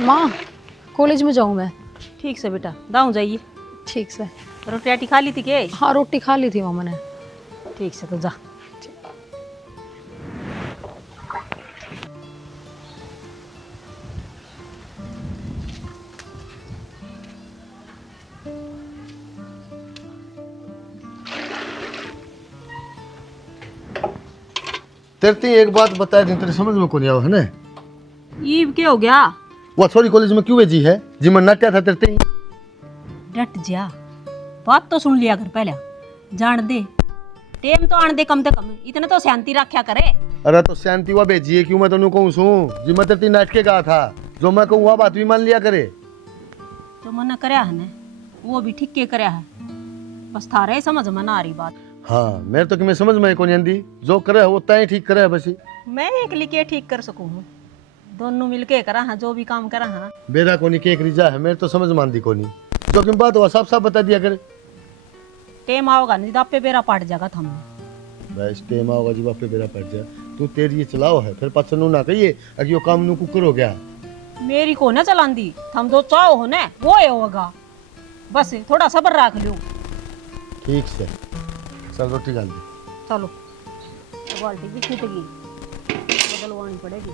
माँ, कॉलेज में जाऊँ मैं। ठीक से बेटा, दाऊँ जाइए। ठीक से। रोटी राटी खा ली थी के? हाँ, रोटी खा ली थी माँ मैंने। ठीक से तो जा। तेरे एक बात बता दी तेरे समझ में कौन आया है ना। ये क्या हो गया? वो सॉरी कॉलेज में क्यों भेजी है जी मन नाट्या था तेरे। डट जा, बात तो सुन लिया कर पहले। जान दे टेम तो आन दे, कम से कम इतने तो शांति रखा करे। अरे तो शांति हुआ भेजी है क्यों मैं तेन कहूँ सू जी मैं तेरे नाटके कहा था जो मैं कहूँ वह बात भी मान लिया करे। जो मना करया है ना वो भी ठीक के करया है, बस थारे समझ में ना आ रही बात। हाँ मेरे तो कि मैं समझ में कौन आंदी जो करे वो तय ठीक करे बस। मैं एक लिखे ठीक कर सकूँ, दोनों मिलके करा हाँ जो भी काम करा हाँ। बेरा कोनी केक रिजा है मेरे तो समझ मानदी कोनी जो कि बात हुआ साफ साफ बता दिया करे। टेम आओगा नहीं तो आप पे बेरा पाट जाएगा थम। बस टेम होगा जी बापे बेरा पड़ जाए तू तेरी ये चलाओ है फिर पाछन नू ना कहिए अगर यो काम नू कुकर हो गया। मेरी को ना चलांदी, थम जो चाहो हो ना वो है होगा, बस थोड़ा सब्र रख लो। ठीक से चल रोटी डाल दे। चलो बाल्टी भी छूट गई, बदलवानी पड़ेगी।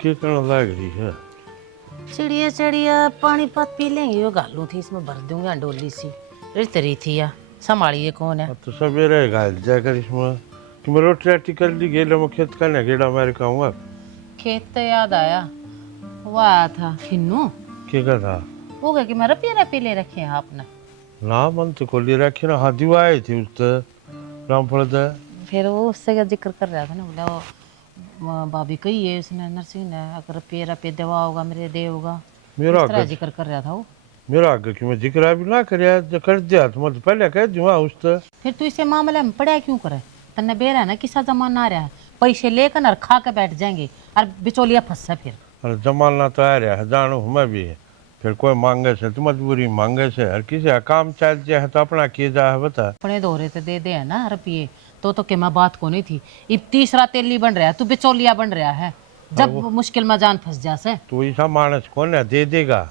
क्या करना लग रही है? चिड़िया चिड़िया पानी पात पी लेंगे, वो गालू थी इसमें भर दूंगा डोली सी रिश्त रही थी या संभालिए कौन है। अब तो सवेरे घायल जाकर इसमें कि मैं रोटी राटी कर ली गेला मैं खेत करने गेड़ा मेरे कहूँगा। खेत तो याद आया, वो आया था खिन्नू, क्या था? वो कह कि मैं रपी ले रखे हैं आपने। ना मन तो को ले रखी ना हाथी आई थी उससे रामफल दे। फिर वो उससे का जिक्र कर रहा था ना, बोला वो भाभी कही है उसने नरसिंह ने अगर रपे देवा होगा मेरे दे होगा, मेरा इस तरह आगे जिक्र कर रहा था वो। मेरा आगे कि मैं जिक्र भी ना कर जो कर दिया तो मैं तो पहले कह दूँ उससे। फिर तू इसे मामले में पड़ा क्यों करे? तन्ने बेरा ना किसा जमाना आ रहा है, पैसे लेकर और खा के बैठ जाएंगे और बिचौलिया फंसा फिर। अरे जमाना तो आ रहा है जानू मैं भी है, फिर कोई मांगे से तो मजबूरी मांगे से हर किसी का काम चल जाए तो अपना किए जा है बता। अपने दोहरे तो दे दे है ना रुपये, तो के मैं बात को नहीं थी। अब तीसरा तेली बन रहा है, तू बिचौलिया बन रहा है, जब मुश्किल में जान फंस जा से। तो ऐसा मानस कौन है दे देगा?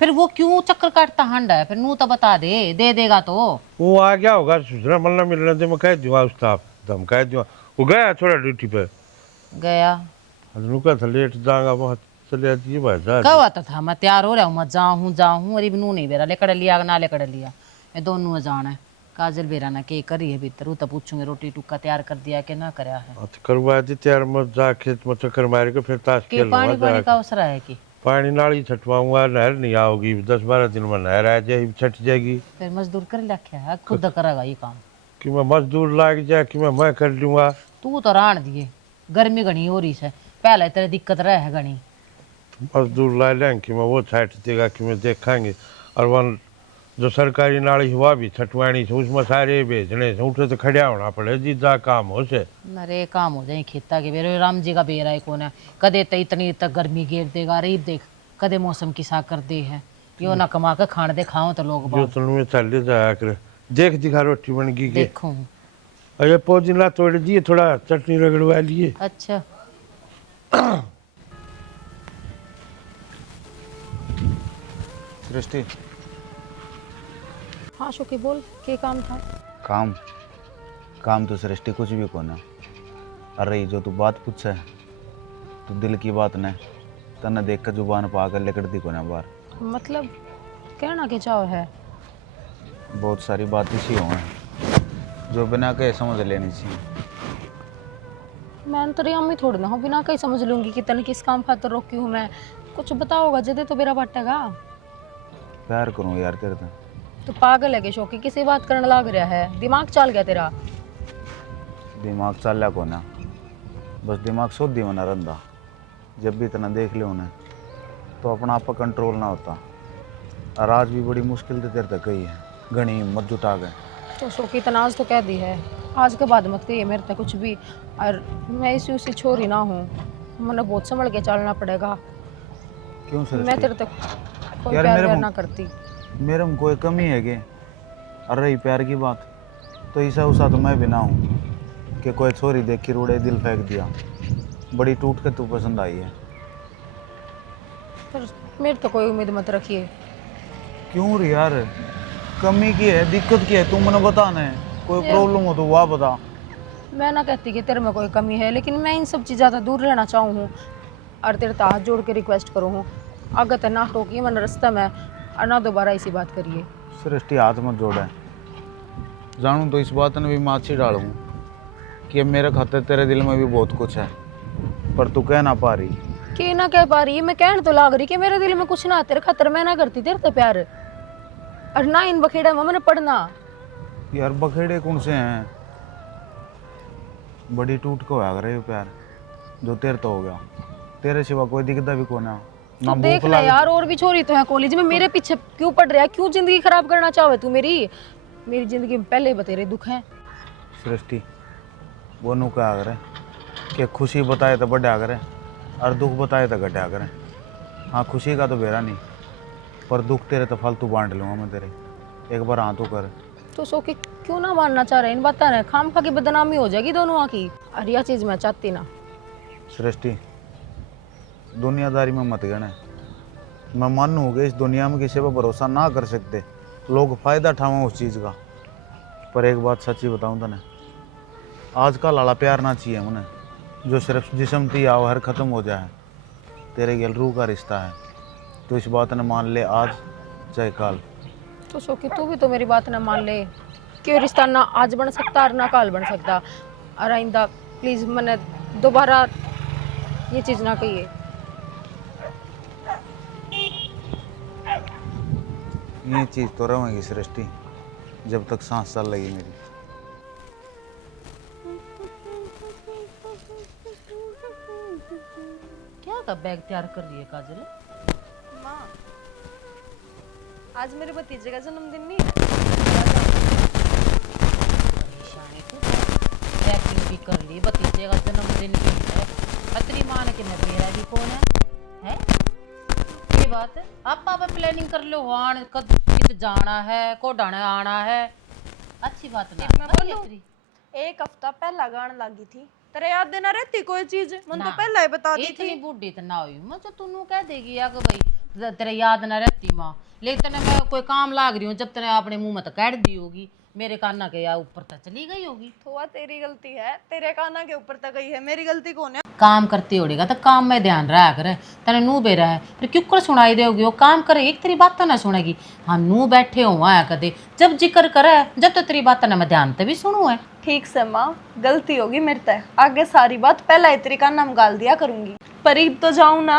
फिर वो क्यों चक्कर काटता हंडा है? फिर नू तो बता दे देगा तो। वो आ गया होगा दूसरा मलना मिलने दे मैं कह दूंगा उस्ताद दम कह दूंगा। वो गया थोड़ा ड्यूटी पे गया रुका था लेट जाऊंगा वहाँ चले जाती है भाई साहब। कहा था मैं तैयार हो रहा हूँ, मैं जाऊँ अरे नू नहीं बेरा लेकर लिया ना लेकर लिया, ये दोनों जाना है। काजल बेरा ना के करी है भीतर, तो पूछूंगे रोटी टुक्का तैयार कर दिया कि ना कराया है। तो करवा दी तैयार मत जा खेत में चक्कर मार के फिर ताश के खेल पानी पानी का अवसर है कि पानी नाली छटवाऊंगा नहर नहीं आओगी 10-12 दिन में नहर आ जाएगी छट जाएगी। फिर मजदूर कर रखा है, खुद करेगा ये काम कि मैं मजदूर लाग जाए कि मैं कर लूंगा। तू तो रान दिए, गर्मी घनी हो रही है, पहले तेरे दिक्कत रहे है घनी। मजदूर ला लेंगे कि मैं वो छाट देगा कि मैं देखेंगे। और वन जो सरकारी नाली हुआ भी छटवानी से उसमें सारे भेजने से उठे तो खड़ा होना पड़े जी जा काम हो से। अरे काम हो जाए खेता के बेरे, राम जी का बेरा है कौन है, कदे तो इतनी तक गर्मी घेर देगा, रीब देख कदे मौसम की सा कर दे है, यो ना कमा के खाने दे खाओ तो लोग जो तुम में चल जाया कर देख दिखा रोटी बन गई के देखूं। अरे पौधना तोड़ दिए थोड़ा चटनी रगड़वा लिए। अच्छा सृष्टि हाँ शोकी बोल, के काम था? काम काम तो सृष्टि कुछ भी को ना। अरे जो तू बात पूछे तो दिल की बात ने तन्ने देख कर जुबान पाकर लेकर दी को ना बार। मतलब कहना के चाहो है? बहुत सारी बातें सी हो जो बिना कहे समझ लेनी चाहिए। मैं तो रियामी थोड़ी ना हूँ बिना कहीं समझ लूंगी कि तन किस काम खातर रोकी हूँ मैं। कुछ बताओगा जदे तो मेरा बटेगा। प्यार करूँ यार तेरे से। तो पागल है के शौकी, किसी बात करने लग रहा है? दिमाग चल गया तेरा? दिमाग चल को ना, बस दिमाग सोधी होना रंदा। जब भी इतना देख ले उन्हें तो अपना आप कंट्रोल ना होता। और आज भी बड़ी मुश्किल से तेरे तक गई है, घनी हिम्मत जुटा गए। तो शौकी तनाज तो कह दी है, आज के बाद मत कहिए मेरे तक कुछ भी। और मैं इसी उसी छोरी ना हूँ, मैंने बहुत संभल के चलना पड़ेगा। क्यों सर? मैं तेरे तक कोई यार प्यार मेरे व्यार को- ना करती। मेरे में कोई कमी है कि? अरे प्यार की बात तो ऐसा उसा तो मैं भी ना हूँ कि कोई छोरी देख के रूड़े दिल फेंक दिया। बड़ी टूट के तू पसंद आई है। पर मेरे तो कोई उम्मीद मत रखिए। क्यों रे यार, कमी की है, दिक्कत की है, तू मैंने बताना है। कोई प्रॉब्लम हो तो वाह बता। मैं ना कहती कि तेरे में कोई कमी है, लेकिन मैं इन सब चीज़ों से दूर रहना चाहूँ हूँ और तेरे हाथ जोड़ के रिक्वेस्ट करूँ हूँ, अगर ते ना टोकी मन रास्ता में और ना दोबारा इसी बात करिए। सृष्टि हाथ मत जोड़े। जानूँ तो इस बात ने भी मैं अच्छी डालूँ कि अब मेरे खाते तेरे दिल में भी बहुत कुछ है, पर तू कह ना पा रही। कि ना कह पा रही, मैं कहने तो लाग रही कि मेरे दिल में कुछ ना, तेरे खातर मैं ना करती तेरे तो प्यार, और ना इन बखेड़े में मैंने पढ़ना। यार बखेड़े कौन से हैं, बड़ी टूट को आ रहे हो प्यार, जो तेरे तो हो गया। तेरे सिवा कोई दिखता भी कौन है तू देख ले यार, और भी छोरी तो है कॉलेज में, मेरे पीछे क्यों पड़ रहा है? क्यों जिंदगी खराब करना चाहे तू मेरी? मेरी जिंदगी में पहले ही बतेरे दुख हैं। सृष्टि वो नु क्या करे कि खुशी बताए तो बढ़िया करे और दुख बताए तो घटा करे। हाँ खुशी का तो बेरा नहीं, पर दुख तेरे तो फालतू बांट लूँगा मैं तेरे। एक बार हाँ तो कर। तो सो के क्यों ना मानना चाह रहे? इन बातें ने खाम खा की बदनामी हो जाएगी दोनों की, और यह चीज मैं चाहती ना। सृष्टि दुनियादारी में मत गणे। मैं मानूँ कि इस दुनिया में किसी पर भरोसा ना कर सकते, लोग फ़ायदा उठावें उस चीज़ का। पर एक बात सच्ची बताऊँ तने, आज का लाला प्यार ना चाहिए उन्हें, जो सिर्फ जिस्म थी आओ हर ख़त्म हो जाए। तेरे गल रूह का रिश्ता है, तो इस बात ने मान ले आज चाहे कल। तो सो के तू भी तो मेरी बात ना मान ले कि रिश्ता ना आज बन सकता और ना कल बन सकता। और आइंदा प्लीज मैंने दोबारा ये चीज ना कहिए। ये चीज़ तो रहेगी सृष्टि जब तक सांस चल रही मेरी। क्या का बैग तैयार कर रही है काजल? माँ, आज मेरे भतीजे का जन्मदिन नहीं है। परेशानी तो पैकिंग भी कर ली, भतीजे का जन्मदिन भी है, खतरी मान के मैं मेरा भी कौन है? ये बात है, आप पापा प्लानिंग कर लो, हान कद कित जाना है, को डाने आना है। अच्छी बात ना मैं बोलूं, एक हफ्ता पहला गान लगी थी, तेरे याद देना रहती कोई चीज, मन तो पहला ही बता दी थी। इतनी बूढ़ी तो ना हुई मैं, जो तू कह देगी या कि भाई तेरे याद ना रहती माँ, लेकिन तेने मैं कोई काम लाग रही हूँ, जब तेने अपने मुंह में तो काट दी होगी, मेरे काना के या ऊपर तक चली गई होगी। थोड़ा तेरी गलती है, तेरे काना के ऊपर तक गई है, मेरी गलती कौन है? काम करती होड़ेगा तो काम में ध्यान रहा करे, तेने नू बेरा है फिर क्यों कर सुनाई देगी? वो काम करे एक तेरी बात ना सुनेगी। हम नू बैठे हुआ है कदे, जब जिक्र करे जब तो तेरी बात ना मैं ध्यान से भी सुनू है। ठीक से माँ, गलती होगी मेरे तय, आगे सारी बात पहला ही तेरी काना में गाल दिया करूंगी। परीब तो जाऊं ना।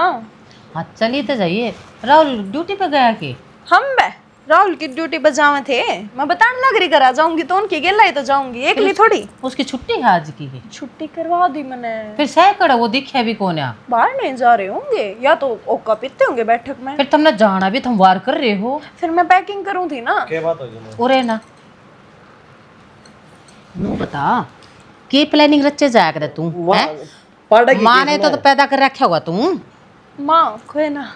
हाँ चलिए तो जाइए। राहुल ड्यूटी पे गया कि? हम बे राहुल की ड्यूटी बजावे थे, मैं बताने लग रही करा जाऊंगी तो उनकी गेला ही तो जाऊंगी, एक ली थोड़ी। उसकी छुट्टी है आज की? छुट्टी करवा दी मैंने। फिर सैकड़ वो दिखे भी कौन है? बाहर नहीं जा रहे होंगे या तो ओका पीते होंगे बैठक में। फिर तुमने जाना भी, तुम वार कर रहे हो। फिर मैं पैकिंग करूं थी ना। क्या बात होगी? ओरे ना नू बता की प्लानिंग रचे जाया करे तू हैं? माँ ने तो पैदा कर रखा होगा तू। माँ खोए ना,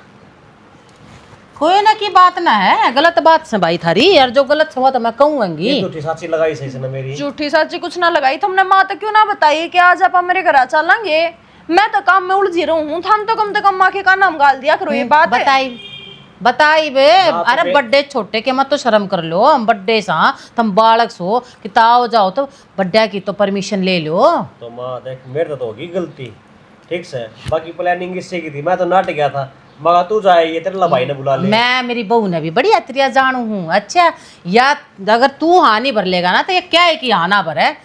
कोई ना की बात ना है, गलत बात से भाई थारी यार, जो गलत हुआ तो मैं कहूंगी। झूठी साची लगाई सही से ना मेरी। झूठी सच्ची कुछ ना लगाई तुमने। माँ तो क्यों ना बताइए कि आज आप मेरे घर चलेंगे? मैं तो काम में उलझी रहूं हूँ, हम तो कम से कम माँ के का नाम गाल दिया करो। ये बात है? बताई बे। अरे बड्डे छोटे के मत तो शर्म कर लो, हम बड्डे सा तुम बालक सो कि ताओ जाओ तो बड्डा की तो परमिशन ले लो। तो माँ देख, मेरे तो होगी गलती, ठीक से। बाकी प्लानिंग इससे की थी, मैं तो नाट गया था, मगर तू जाए ये तेरे भाई ने बुला ले। मैं मेरी बहू ने भी बड़ी अतरिया जानू हूँ। अच्छा या अगर तू हाँ नहीं भर लेगा ना तो ये क्या है कि हाँ ना भर है?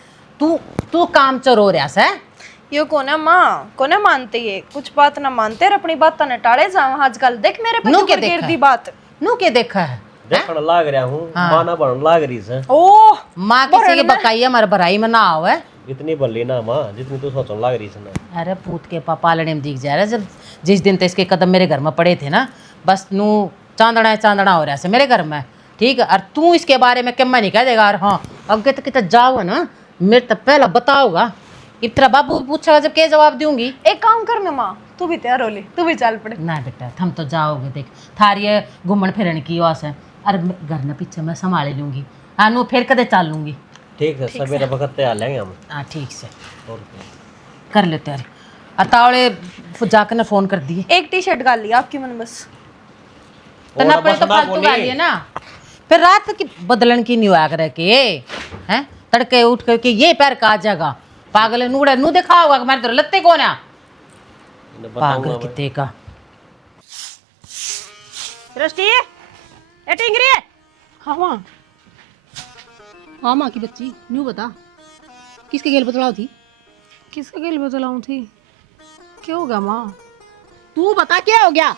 तू काम चोर हो रहा है। ये कौन है माँ, कौन है मानते ये कुछ बात ना मानते, अपनी बात ने टाले जाओ। आजकल देख मेरे पे क्यों गिर दी बात। नू के देखा है? देखने लाग रहा हूँ, माँ ना बनने लाग रही से। ओह माँ किसी की बकाई हमारे भराई में ना आवे। इतनी बल्ली ना माँ जितनी तू सोचने लाग रही से ना। अरे पूत के पालने में दिख जा रहा है। जब जिस दिन तक इसके कदम मेरे घर में पड़े थे ना, बस नू चांदना हो रहा है मेरे घर में, ठीक है? और तू इसके बारे में क्या नहीं कह देगा? और हाँ अब तो कितना जाओ ना, मेरे तो पहला बताओगा, इतना बाबू पूछेगा जब क्या जवाब दूंगी। एक काम करना माँ, तू भी तैयार हो ले, तू भी चल पड़े। ना बेटा हम तो जाओगे, देख थारी घूमन फिरन की आस है। अरे घर न पीछे मैं संभाल लूंगी, हाँ नू फिर कदे चल लूंगी। ठीक है सवेरे वक्त तैयार लेंगे हम। हाँ ठीक से और क्या। कर ले तैयारी। अतावड़े जाकर ने फोन कर दिए एक टी शर्ट गाल लिया आपकी मन बस। तो ना और पड़े बस तो ना फालतू बोली। गाली है ना। फिर रात की बदलन की नहीं हुआ करे के हैं तड़के उठ करके ये पैर का जगह पागल है, नूड़े नू देखा होगा कि मेरे तो लत्ते कौन है इन्हें बताऊंगा पागल मैं। कितने का। सृष्टि ए टिंगरी हाँ माँ। हाँ माँ की बच्ची न्यू बता किसके गेल बतलाओ थी? किसके गेल बतलाऊँ थी? क्या होगा माँ? तू बता क्या हो गया?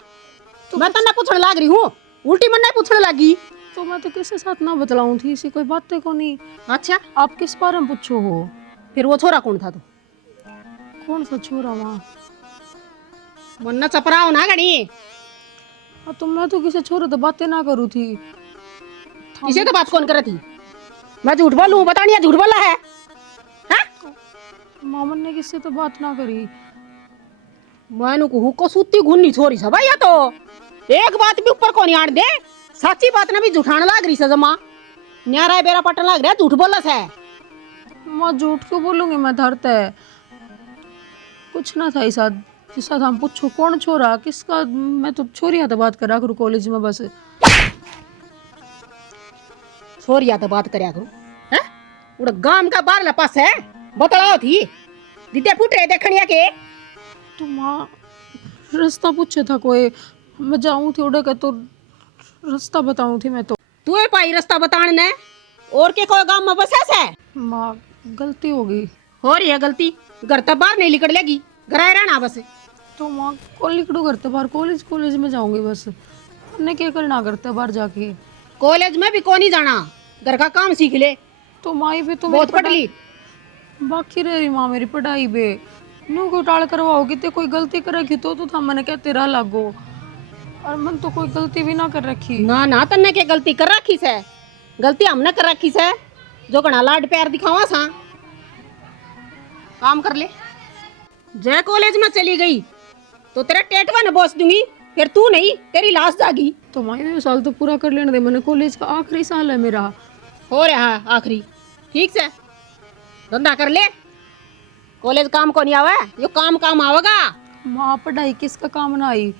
मैं तो ना पूछने लाग रही हूँ, उल्टी मन नहीं पूछने लगी। तो मैं तो किसके साथ ना बतलाऊँ थी, इसी कोई बातें को नहीं। अच्छा आप किस बारे में पूछो हो? फिर वो छोरा कौन था? तू कौन सा छोरा माँ? वरना चपरा हो ना गणी। हाँ तो मैं तो किसी छोरे तो बातें ना करूँ थी। इसे तो बात कौन करे थी? मैं झूठ बोलूं? बता नहीं झूठ बोला है? हाँ? मामन ने किससे तो बात ना करी। मैंने कहूँ को सूती घुन्नी छोरी सब या तो एक बात भी ऊपर कौन आड़ दे, सच्ची बात ना भी झूठाने लाग रही से जमा न्यारा बेरा पटन लाग रहा झूठ बोलस है। माँ झूठ क्यों बोलूंगी मैं? धरते कुछ ना था ऐसा जिसका हम पूछो कौन छोरा किसका। मैं तो छोरिया तो बात करा करूँ कॉलेज में बस। छोरिया तो बात करया करो हैं? उड़ गांव का बार लपास है बतलाओ थी दीदे फुटे देखनिया के। तो माँ रास्ता पूछे था कोई, मैं जाऊँ थी उड़े का तो रास्ता बताऊँ थी मैं तो। तू है पाई रास्ता बताने ने और के कोई गांव में बसेस है? माँ गलती हो गई। हो रही है गलती, घर तक बाहर नहीं निकल लेगी, घर आए रहना बस। तो माँ कॉल निकलू करते बाहर, कॉलेज में जाऊंगी बस। हमने क्या करना करते बाहर जाके? कॉलेज में भी कौन ही जाना, घर का काम सीख ले। तो माँ भी तो बहुत पढ़ ली। बाकी रह रही माँ मेरी पढ़ाई बे। नू को टाल करवाओगी तो कोई गलती कर रखी तो था मैंने क्या तेरा लागो। और मन तो कोई गलती भी ना कर रखी। ना ना तन्ने के गलती कर रखी से, गलती हमने कर रखी से जो घना लाड प्यार दिखावा सा। काम कर ले। जय कॉलेज में चली गई तो तेरा टेटवा न बोस दूंगी, फिर तू नहीं तेरी लाश जागी। तो माँ ये साल तो पूरा कर लेने दे, मैंने कॉलेज का आखिरी साल है मेरा। हो रहा है आखिरी, ठीक से धंधा कर ले। कॉलेज काम को नहीं आवा, यो काम काम आवेगा। माँ पढ़ाई किसका काम ना आई?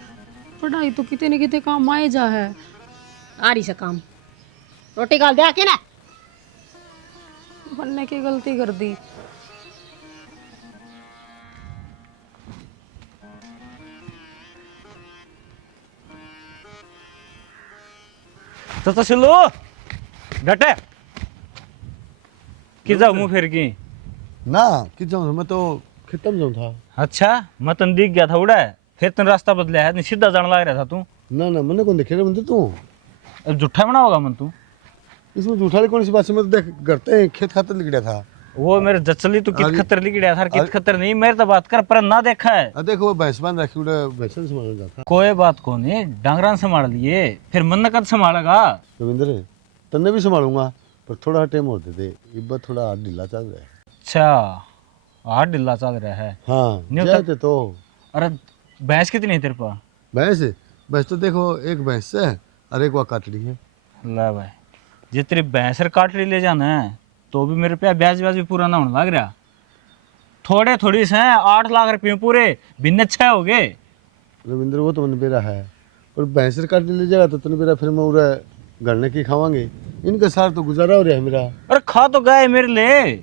पढ़ाई तो कितने न कितने काम आए जा है। आ रही से काम, रोटी गाल दे आके ना। बनने की गलती कर दी। तो सिल्लू डटे कि जाऊ मुँह फिर की। ना कि जाऊँ मैं तो खत्म जाऊँ था। अच्छा मैं तन दिख गया था उड़ा फिर तन रास्ता बदलिया है, नहीं सीधा जाने लग रहा था तू। ना ना मैंने कौन देखे रे मंदिर तू अब झूठा बना होगा मन तू। इसमें झूठा कौन सी बात से? मैं तो देख करते खेत खातर निकला था। वो मेरे जचली तू कित अरे- खतर लिख गया था, कित खतर नहीं मेरे तो बात कर पर ना देखा है। देखो वो भैंस बांध रखी उड़े भैंसन संभालने जाता। कोई बात को नहीं, डांगरान संभाल लिए फिर मन कद संभालेगा। रविंद्र तन्ने भी संभालूंगा पर थोड़ा टाइम और दे दे, इब्बा थोड़ा ढीला चल रहा है। अच्छा हाथ ढिल्ला चल रहा है। हाँ नहीं जाते तो अरे भैंस कितनी है तेरे पास? भैंस भैंस तो देखो एक भैंस है और एक वहाँ काटड़ी है। ला भाई जे तेरी भैंस काट ली ले जाना है तो भी मेरे पे ब्याज ब्याज भी पूरा ना होने लग रहा। थोड़े थोड़ी से 8 लाख रुपये पूरे भिन्न 6 हो गए। रविंद्र वो तो मैंने बेरा है और भैंस काटने ले जाएगा तो तने बेरा फिर मैं उरा गड़ने की खावांगे। इनका सार तो गुजारा हो रहा है मेरा। अरे खा तो गए मेरे लिए।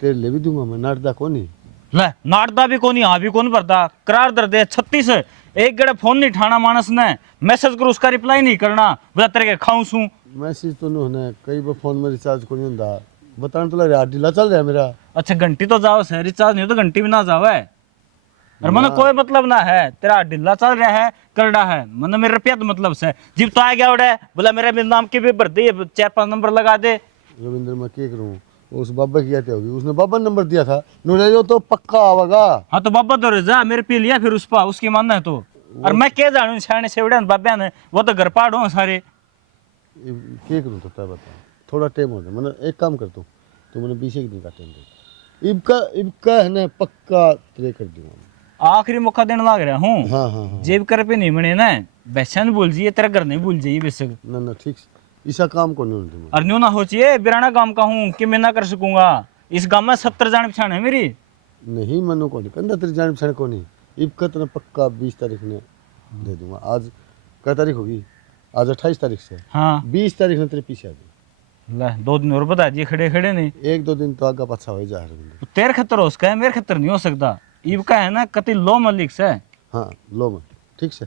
तेरे ले भी दूंगा मैं, नाटदा को नहीं। ले नाटदा भी कोनी हाँ भी कौन भरता करार दर्द है 36। एक गड़े फोन नहीं ठाना मानस ने, मैसेज करो उसका रिप्लाई नहीं करना, बता तेरे के खाऊं सू। मैसेज तो नहीं होना, कई बार फोन में रिचार्ज को नहीं होता। बताने तो लग रहा है ढीला चल रहा है मेरा। अच्छा घंटी तो जाओ से रिचार्ज नहीं हो तो घंटी भी ना जाओ है। और मन कोई मतलब ना है तेरा ढिल्ला चल रहा है करड़ा है मन मेरे रुपया तो मतलब से जीप तो आ गया उड़े बोला मेरे नाम की भी भर दी 4-5 नंबर लगा दे। रविंद्र मैं क्या करूँ, उस बाबा की क्या होगी, उसने बाबा नंबर दिया था नुरेजो तो पक्का आवेगा। हाँ तो बाबा तो जा मेरे पी लिया फिर उस पा उसकी मानना है तो। और मैं क्या जानू छाने से उड़े बाबा ने वो तो घर पाड़ हो सारे। क्या करूँ तो तय बता, थोड़ा टाइम हो जाए। मैंने एक काम कर तू तो मैंने 20 दिन का टाइम दे, इबका है ना पक्का तय कर दूंगा। आखिरी मौका देने लग रहा हूँ। हाँ हाँ हाँ जेब कर पे नहीं बने ना वैसा नहीं भूल जाइए तेरा घर नहीं भूल जाइए बेशक। ना ना ठीक ऐसा काम को नहीं होने दूंगा। और न्यू ना हो चाहिए बिराना गांव का हूँ कि मैं ना कर सकूंगा। इस गांव में 70 जान पहचान है मेरी। नहीं मनु को नहीं कंधा तेरी जान पहचान को नहीं। इब ना पक्का 20 तारीख ने दे दूंगा। आज क्या तारीख होगी? आज 28 तारीख से। हाँ 20 तारीख ने तेरे पीछे आ जाऊँ। ले 2 दिन और बता दिए खड़े खड़े नहीं। 1-2 दिन तो आगा पाछा हो जा रहा। तेरे खतर हो उसका है, मेरे खतर नहीं हो सकता। इब का है ना कति लो मलिक से। हाँ लो मैं ठीक से।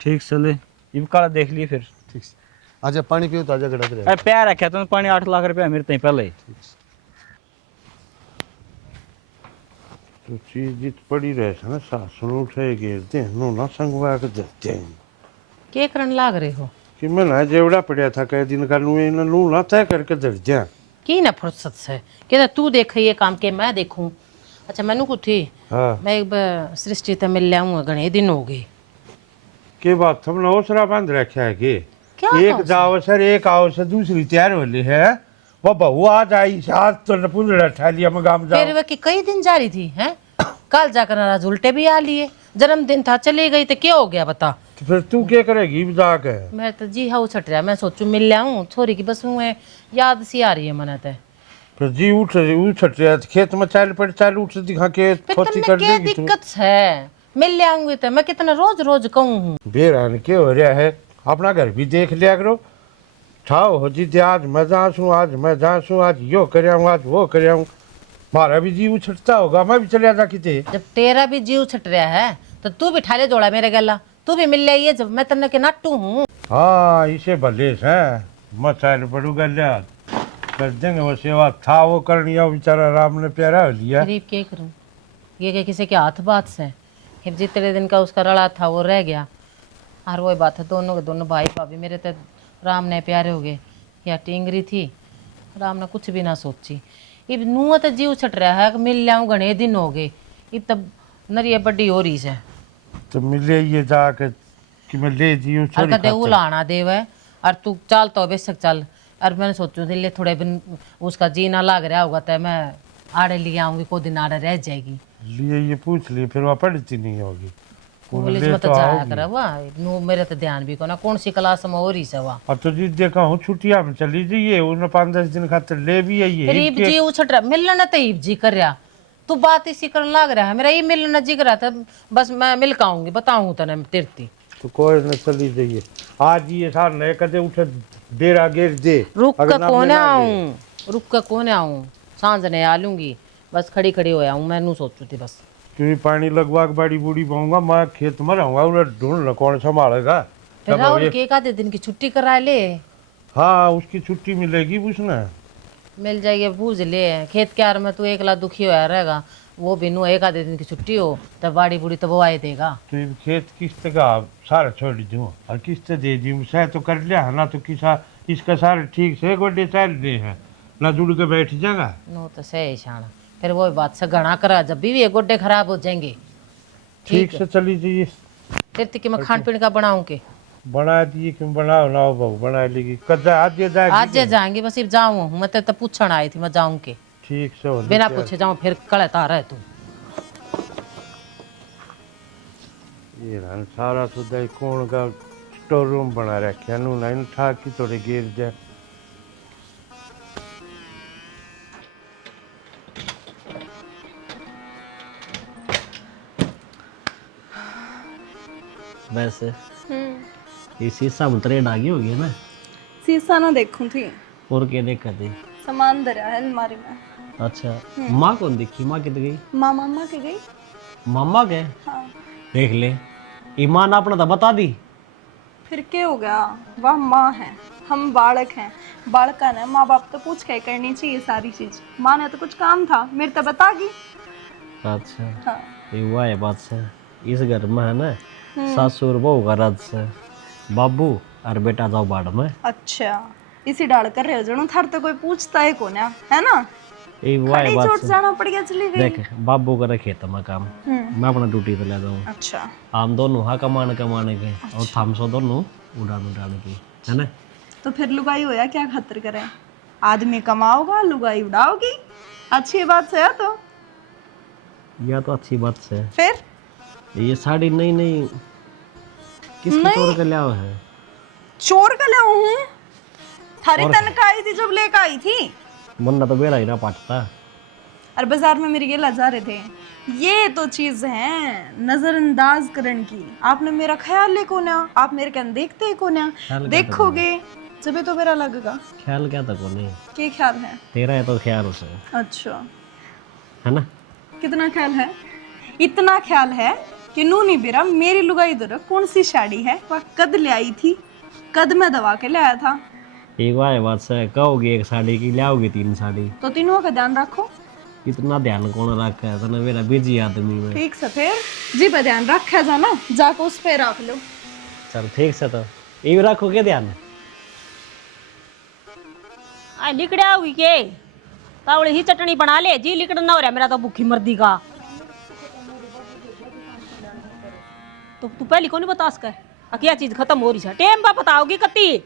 ठीक से ले इब का देख लिए फिर। ठीक से आजा पानी पियो ताजा गड़ा तेरे। अरे प्यार रखा तो पानी 8 लाख रुपया मेरे तई पहले। तो चीज जित पड़ी रहे ना सासुन उठे घेर दे नो ना संगवा के देते हैं के करन लाग रहे हो कि मैं ना जेवड़ा पड़ा था कई दिन का लू इन लू ना तय करके दे दिया की ना फुर्सत से कहता तू देख ये काम के मैं देखूं। अच्छा मैनू को थी हाँ मैं एक बार सृष्टि ते मिल लिया घने दिन हो गए। के बात तुमने ओसरा बांध रखा है कि क्या एक जाओ सर एक आओ से दूसरी तैयार हो ली है। वो बहू आज आई आज तो पुंजड़ा ठा लिया मैं गाँव फिर जाऊँ। वह की कई दिन जा रही थी हैं कल जाकर नाराज उल्टे भी आ लिए। जन्मदिन था चली गई तो क्या हो गया बता। तो फिर तू क्या करेगी जाके? मैं तो जी हाँ उछट रहा मैं सोचू मिल लिया छोरी की बस मैं याद सी आ रही है मना तो। फिर जी उठ उछट रहा खेत में चाल पड़ चाल उठ दिखा के फोती कर क्या देगी तू। दिक्कत है मिल लियाऊंगी तो मैं कितना रोज रोज कहूँ हूँ। बेरान के हो रहा है अपना घर भी देख लिया करो। ठाओ हो जी आज मैं जासूँ आज मैं जासूँ आज यो कर आज वो कर मारा भी जी उछटता होगा मैं भी चले जा किते। जब तेरा भी जीव छट रहा है तो तू भी ठाले जोड़ा मेरे गला तू भी मिल लिया जब मैं तन्ने के नाटू हूँ। हाँ इसे भले है मैं चाल पड़ूगा लिया कर देंगे वो सेवा था वो करनी है बेचारा राम ने प्यारा हो लिया। गरीब क्या करूँ ये किसी के हाथ बात से फिर जितने दिन का उसका रड़ा था वो रह गया। और वही बात है दोनों के दोनों भाई भाभी मेरे तो राम ने प्यारे हो गए या टिंगरी थी राम ने कुछ भी ना सोची। इब नूह तो जीव छट रहा है मिल लियाऊँ घने दिन हो गए इब तब नरिया बड्डी हो रही है तो मिले ये जाके कि मैं ले जी और कदे उलाना देवे और तू चल तो बेशक चल। और मैंने सोचू दिल्ली थोड़े दिन उसका जीना लाग रहा होगा तो मैं आड़े लिए आऊंगी को दिन आड़े रह जाएगी। लिए ये पूछ लिए फिर वहाँ पढ़ती नहीं होगी। पुलिस में तो जाया कर वाह नू मेरे तो ध्यान भी को ना कौन सी क्लास में हो रही से वाह। और तो जी देखा हूँ छुट्टियाँ में चली जाइए उन्हें 5-10 दिन खातिर ले भी आइए। रीब जी उछट रहा मिलना तो ईब जी कर रहा तू बात इसी करने लग रहा है मेरा ये मिलना जी कर रहा था बस मैं मिल के आऊंगी बताऊँ तने तिरती तो कोई न चली जाइए आज ये सार नए कदे उठे डेरा गेर दे रुक का कौन आऊँ रुक का कौन आऊँ सांझ ने आ लूंगी बस खड़ी खड़ी हो आऊँ मैं नू सोचू थी बस क्योंकि पानी लगवा के बड़ी बूढ़ी पाऊंगा मैं खेत में रहूंगा उन्हें ढूंढ कौन संभालेगा। फिर राहुल के एक आधे दिन की छुट्टी करा ले। हाँ उसकी छुट्टी मिलेगी उसने मिल जाएगी पूछ ले खेत के आर में तू एकला दुखी होया रहेगा वो भी नू एक आधे दिन की छुट्टी हो तब बाड़ी बूढ़ी तो वो आए देगा। तो ये खेत किस्त का सारा छोड़ दूँ और किस्त दे दी सह तो कर लिया है ना तो किसा इसका सारे ठीक से गोडे चाल रहे हैं ना जुड़ के बैठ जाएगा। नो तो सही शाना फिर वो बात से घना करा जब भी ये गोड्डे खराब हो जाएंगे। ठीक से चली जाइए फिर कि मैं खान पीने का बनाऊं के बना दिए क्यों बनाओ ना बहू बना लेगी कद आज ये जाएगी आज जाएंगे बस अब जाऊँ मैं तो पूछण आई थी मैं जाऊँ के ठीक से हो बिना पूछे जाऊँ फिर कल तारा है तू। ये रहा सारा सुधा कौन का स्टोर रूम बना रखे नू ना ठा की थोड़े गिर जाए। वैसे ये शीशा मुतरे डागी होगी ना शीशा ना देखूं थी और क्या देखा थी सामान धरा है अलमारी में। अच्छा माँ कौन दिखी माँ किधर गई मामा के गई। मामा के हाँ देख ले ईमान अपना तो बता दी फिर क्या हो गया वह माँ है हम बालक हैं बालक का ना माँ बाप तो पूछ के करनी चाहिए सारी चीज। माँ ने तो कुछ काम था मेरे तो बता गी। अच्छा हाँ ये हुआ है बात से इस घर में है ना सासुर बहू का राज से बाबू और बेटा जाओ बाड़ में। अच्छा इसी डाल कर रहे हो जनू थार तो कोई पूछता है कौन है ना ये हुआ है खड़ी बात चोट से जाना पड़ गया चली गई। देख बाबू करे खेत में काम मैं अपना ड्यूटी पे ले जाऊँ अच्छा हम दोनों हाँ कमाने के और थाम सो दोनों उड़ाने की है ना। तो फिर लुगाई होया क्या खतर करे आदमी कमाओगा लुगाई उड़ाओगी अच्छी बात से है तो यह तो अच्छी बात से फिर ये साड़ी नई नई किसकी तोड़ के लिया है चोर का ले हूँ थारी तनख्वाह आई थी जब लेकर आई थी। मुन्ना तो बेरा ही ना पाटता। और बाजार में मेरे गेला जा रहे थे। ये तो चीज है नजरअंदाज करने की। आपने मेरा ख्याल ले को ना, आप मेरे कन देखते ही को ना, देखोगे जब तो मेरा लगेगा। ख्याल क्या था को नहीं, क्या ख्याल है? तेरा है तो ख्याल उसे, अच्छा, है ना? कितना ख्याल है? इतना ख्याल है कि नूनी बेरा मेरी लुगाई दर कौन सी साड़ी है वह कद ले आई थी, कद में दबा के ले आया था। एक बार बात से कहोगी एक साड़ी की, लाओगी 3 साड़ी। तो तीनों का ध्यान रखो। इतना ध्यान कौन रखा है? तो मेरा बिजी आदमी में। ठीक से फिर जी पे ध्यान रखा जाना, जाकर उस पे रख लो। चल ठीक से, तो ये रखो के ध्यान। आ लिकड़ा हुई के तावड़ी ही चटनी बना ले जी, लिकड़ ना हो रहा मेरा तो भूखी मर्दी का। तो तू पहले कौन बता सके क्या चीज खत्म हो रही है? टेम का बताओगी कती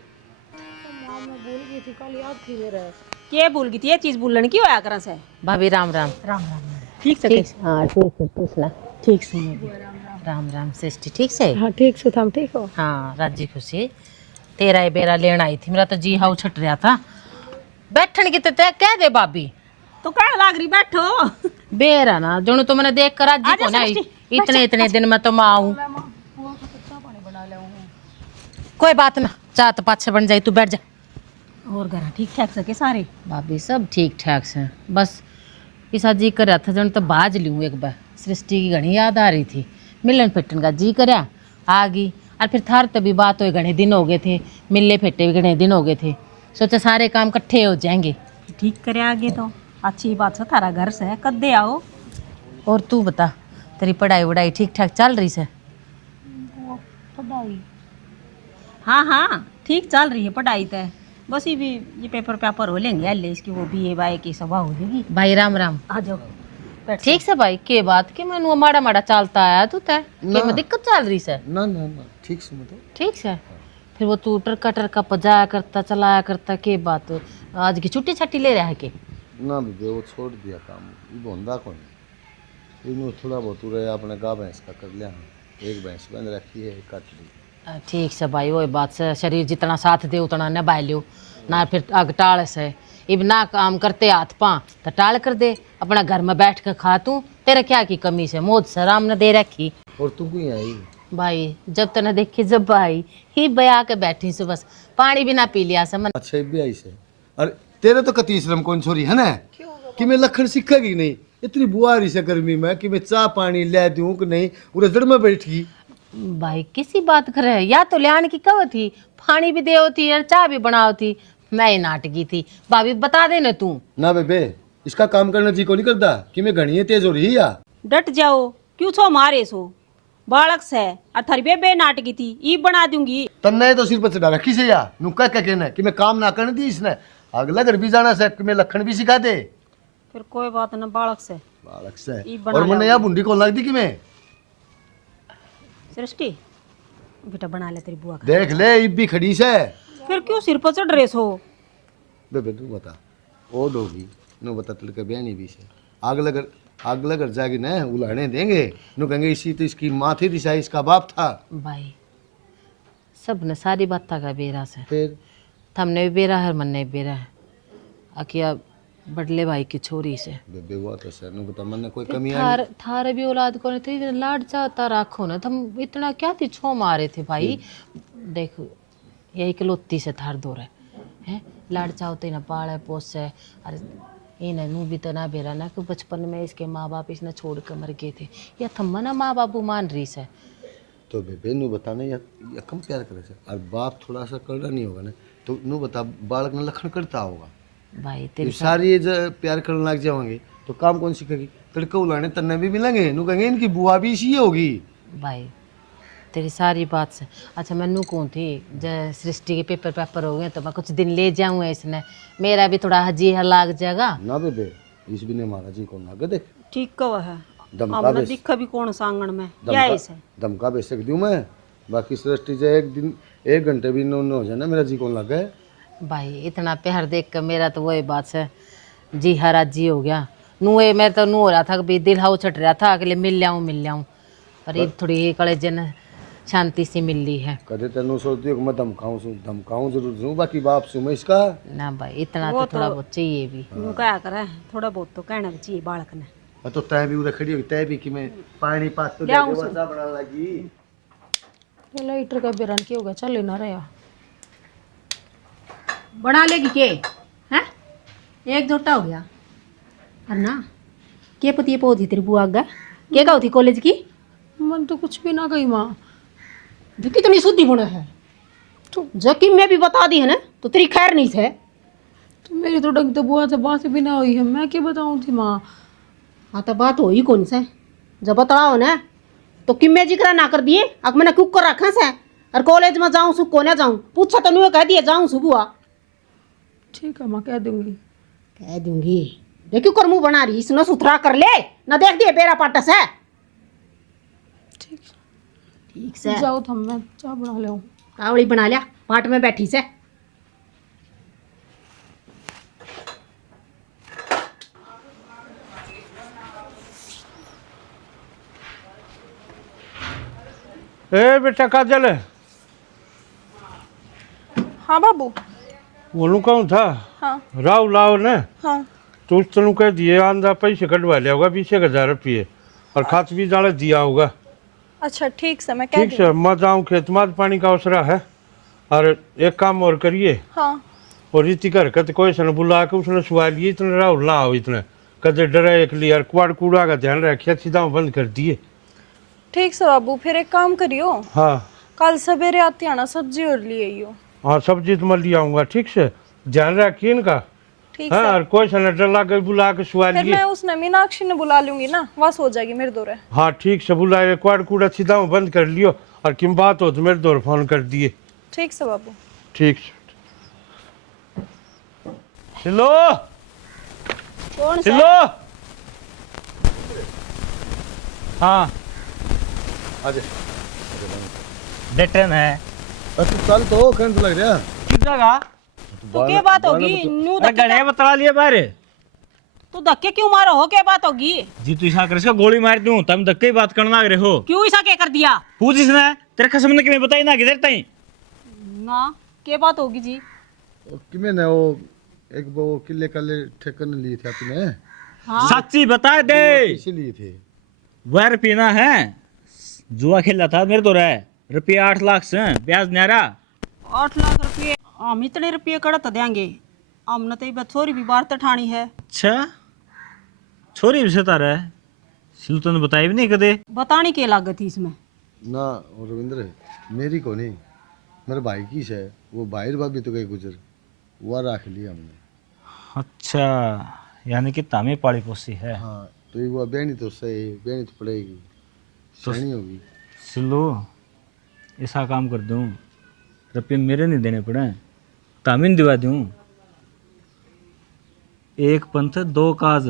के भूल गई थी? ये चीज भूलन की होया करा से। भाभी राम राम। ठीक से हाँ ठीक है, पूछना। ठीक से राम राम सृष्टि, ठीक से? हाँ ठीक से, हम ठीक हो? हाँ राजी खुशी। तेरा ये बेरा लेना आई थी, मेरा तो जी हाउ छट रहा था। बैठन की तो तय कह दे भाभी। तो कह लाग रही बैठो। बेरा ना जो तो मैंने देख कर राजी को ना, इतने इतने दिन में तो मैं आऊं। कोई बात ना, चाह तो पाछे बन जाए, तू बैठ जा। और घर ठीक ठाक सके सारे? भाभी सब ठीक ठाक से, बस इसा जी कर था जन तो बाज लूँ एक बार। सृष्टि की घनी याद आ रही थी, मिलन फिटन का जी करया आ गई। और फिर थार तभी बात हो, घने दिन हो गए थे, मिलने फिटे भी घने दिन हो गए थे, सोचा सारे काम इकट्ठे हो जाएंगे। ठीक करे आगे तो अच्छी बात है, थारा घर से कद दे आओ। और तू बता, तेरी पढ़ाई वढ़ाई ठीक ठाक चल रही से? हाँ हाँ ठीक चल रही है पढ़ाई तो। बस ये पेपर हो लेंगे अल्ले इसकी, वो भी ये बाई की सभा हो जाएगी। भाई राम राम। आ जाओ ठीक से भाई, के बात के मैंने माड़ा माड़ा चलता आया तू तय के में दिक्कत चल रही से? ना ना ना, ठीक से मतलब। ठीक से। फिर वो तू टरका बजाया करता चलाया करता, के बात आज की छुट्टी छट्टी ले रहा है के? ना बेबे वो छोड़ दिया काम, ये बोंदा कौन इन्हों थोड़ा बहुत रहे अपने गाय भैंस का कर लिया। एक भैंस बंद रखी है, काट ली। ठीक से भाई, वही बात से शरीर जितना साथ दे उतना निभा लियो ना। फिर अग टाल से इब ना काम करते हाथ पा तो टाल कर दे, अपना घर में बैठ कर खा। तू तेरे क्या की कमी से, मोद सराम न दे रखी। और तू क्यों आई भाई? जब तने देखी जब आई ही बया के बैठी से, बस पानी भी ना पी लिया से मन। अच्छा भी आई से। अरे तेरे तो कती श्रम कौन छोरी है ना, कि मैं लखन सीखेगी नहीं इतनी बुआरी से गर्मी में, कि मैं चाह पानी ले दूं कि नहीं, पूरे जड़ में बैठ गई। भाई किसी बात करे, या तो लियान की कव थी, पानी भी दे होती और चाय भी बनाओ थी। मैं ही नाटकी थी भाभी, बता दे न तू। ना बेबे इसका काम करना जी को नहीं करता, कि मैं घनी तेज हो रही या। डट जाओ, क्यों छो मारे सो बालक से। और थारी बेबे नाटकी थी, ई बना दूंगी। तन्ने तो सिर पर चढ़ा रखी से या नु कह के कहना कि मैं काम ना करने दी इसने। अगला घर भी जाना से कि मैं लखन भी सिखा दे। फिर कोई बात ना, बालक से बालक से। ई बना और मैंने या बुंडी को लग दी कि मैं सृष्टि बेटा बना ले तेरी बुआ का। देख ले इब भी खड़ी से। फिर क्यों सिर पर चढ़ रहे सो? बेबे तू बता, ओ डोगी नु बता तड़के बयानी भी से अगला घर जाके ना उलाने देंगे, नु कहेंगे इसी तो इसकी माँ थी, दिशा इसका बाप था। भाई सब ने सारी बात का बेरा से, फिर हमने भी बेरा है, मन ने भी बेरा है। अकिया बड़ले भाई की छोरी से बेबे हुआ तो सर नु बता मन कोई कमी थार थारे भी औलाद को नहीं थी, लाड चाहता राखो ना। तुम इतना क्या थी छो मारे थे भाई। देख यही इकलौती से थार दो है लाड चाहते ना पाले पोसे। अरे इन्हें नू भी तो ना बेरा ना कि बचपन में इसके माँ बाप इसने छोड़ कर मर गए थे, या थम्मा ना माँ बापू मान रही से। तो बेबे नु बताने या कम प्यार करे से, और बाप थोड़ा सा करना नहीं होगा ना, तो नु बता बालक ने लखन करता होगा भाई तेरी सारी प्यार करने लग जाओगे तो काम कौन सीखेगी? तड़के उलाने तन्ने भी मिलेंगे, नु कहेंगे इनकी बुआ भी इसी होगी। भाई तेरी सारी बात से। अच्छा मैनू कौन थी जब सृष्टि के पेपर हो गए तो मैं कुछ दिन ले जाऊँ इसने, मेरा भी थोड़ा हजी लाग जाएगा ना बेबे इस भी ने मारा जी कौन लागे। देख ठीक कव है, दमका हमने दिखा भी कौन सांगण में या ऐसे दमका बेच सक दूं मैं, बाकी सृष्टि से एक दिन 1 घंटे भी न हो जाए ना मेरा जी कौन लगे। भाई इतना प्यार देख कर मेरा तो वही बात से जी हरा जी हो गया। नुए मेरे तो नू हो रहा था कि दिल हाउ छट रहा था, अगले मिल लियाऊँ पर ये थोड़ी कड़े जन शांति से मिल ली है। कदे तेनू सोचती हो कि मैं धमकाऊं जरूर दूं, बाकी बाप सु मैं इसका ना भाई इतना तो थोड़ा बहुत चाहिए भी। यूं क्या करे, थोड़ा बहुत तो कहना भी चाहिए बालक ने। मैं तो तय भी उधर खड़ी होगी, तय भी कि मैं पानी पात तो देके वसा बना लगी। ये लाइटर का बेरन की होगा, चल लेना रहा। बना लेगी के हैं? एक झोटा हो गया और ना के पति पौधी तेरी बुआ आगा के का होती कॉलेज की? मन तो कुछ भी ना गई माँ। जो कितनी शुद्धि बना है तो जबकि मैं भी बता दी है ना तो तेरी खैर नहीं है। तो मेरी तो डंग तो बुआ से बात भी ना हुई है, मैं क्या बताऊँ थी माँ। हाँ तो बात हो ही कौन से जब बताओ ना तो किम्मे जिक्र ना कर दिए अब मैंने कुक कर रखा से और कॉलेज में जाऊँ सु कोने जाऊँ पूछा तो नहीं कह दिए जाऊँ सुबह। ठीक है माँ, कह दूंगी। कह दूंगी देखियो कर मुँह बना रही इसने सुथरा कर ले ना देख दिए बेरा पाटा से। ठीक से जाओ तो मैं चाय बना ले। कावड़ी बना लिया पाट में बैठी से। ए बेटा काजल, हाँ बाबू। बोलूँ कौन था? हाँ राव लाओ ने हाँ तो उस तेन कह दिए आंदा पैसे कटवा लिया होगा 20,000 रुपये और खात भी डाल दिया होगा। अच्छा ठीक से मैं कह ठीक से मैं जाऊँ खेत में, पानी का अवसरा है। और एक काम और करिए, हाँ और रीति का हरकत कोई सन बुला के उसने सुहा लिए, इतने राहुल ना हो इतने कदे डरे एक लिए, कुआड़ कूड़ा का ध्यान रखिए, सीधा बंद कर दिए। ठीक से बाबू, फिर एक काम करियो, हाँ कल सवेरे आती आना सब्जी और ले आइयो। हाँ सब्जी तो मैं ले आऊँगा, ठीक से ध्यान रखिए इनका। ठीक हाँ है। और कोई सन डर ला के बुला के सुहा फिर लिए। मैं उसने मीनाक्षी ने बुला लूंगी ना, बस हो जाएगी मेरे दौरे। हाँ ठीक से बुलाए, कुआड़ कूड़ा सीधा बंद कर लियो, और किम बात हो तो मेरे दौर फोन कर दिए। ठीक से बाबू। ठीक से। सिलो कौन सा? सिलो, हाँ आजा डेटन है तू चल तो करंट लग रहा। किस जगह? तो क्या बात होगी न्यू अरे गड़े बतला लिए बाहर तू धक्के क्यों मारो हो क्या बात होगी? जी तू ऐसा कर इसका गोली मार दूं तुम धक्के ही बात करना लग रहे हो। क्यों ऐसा क्या कर दिया? पूछ इसने तेरे कसम ने क्यों बताई ना किधर तई ना क्या बात होगी जी? कि मैंने वो एक वो किले कले ठेकन लिए थे आपने। हाँ सच्ची बता दे। इसी लिए थे वह पीना है, जुआ खेला था मेरे तो रहे रुपया 8 लाख से ब्याज न्यारा। 8 लाख रुपये हम इतने रुपये कड़त देंगे? हमने तो ये छोरी भी बार ठाणी है। अच्छा छोरी भी सता रहा है, सिल तो बताई भी नहीं कदे। बताने की लागत थी इसमें ना। और रविंद्र मेरी को नहीं, मेरे भाई की है वो, भाई भाभी तो गई गुजर, वो रख लिया हमने। अच्छा यानी कि तामे पाड़ी पोसी है। हाँ तो ये वो बेनी तो सही, बेनी तो पड़ेगी, सही होगी। सिलो ऐसा काम कर दूं, रुपये मेरे नहीं देने पड़े, तामीन दिवा दूं। एक पंथ दो काज,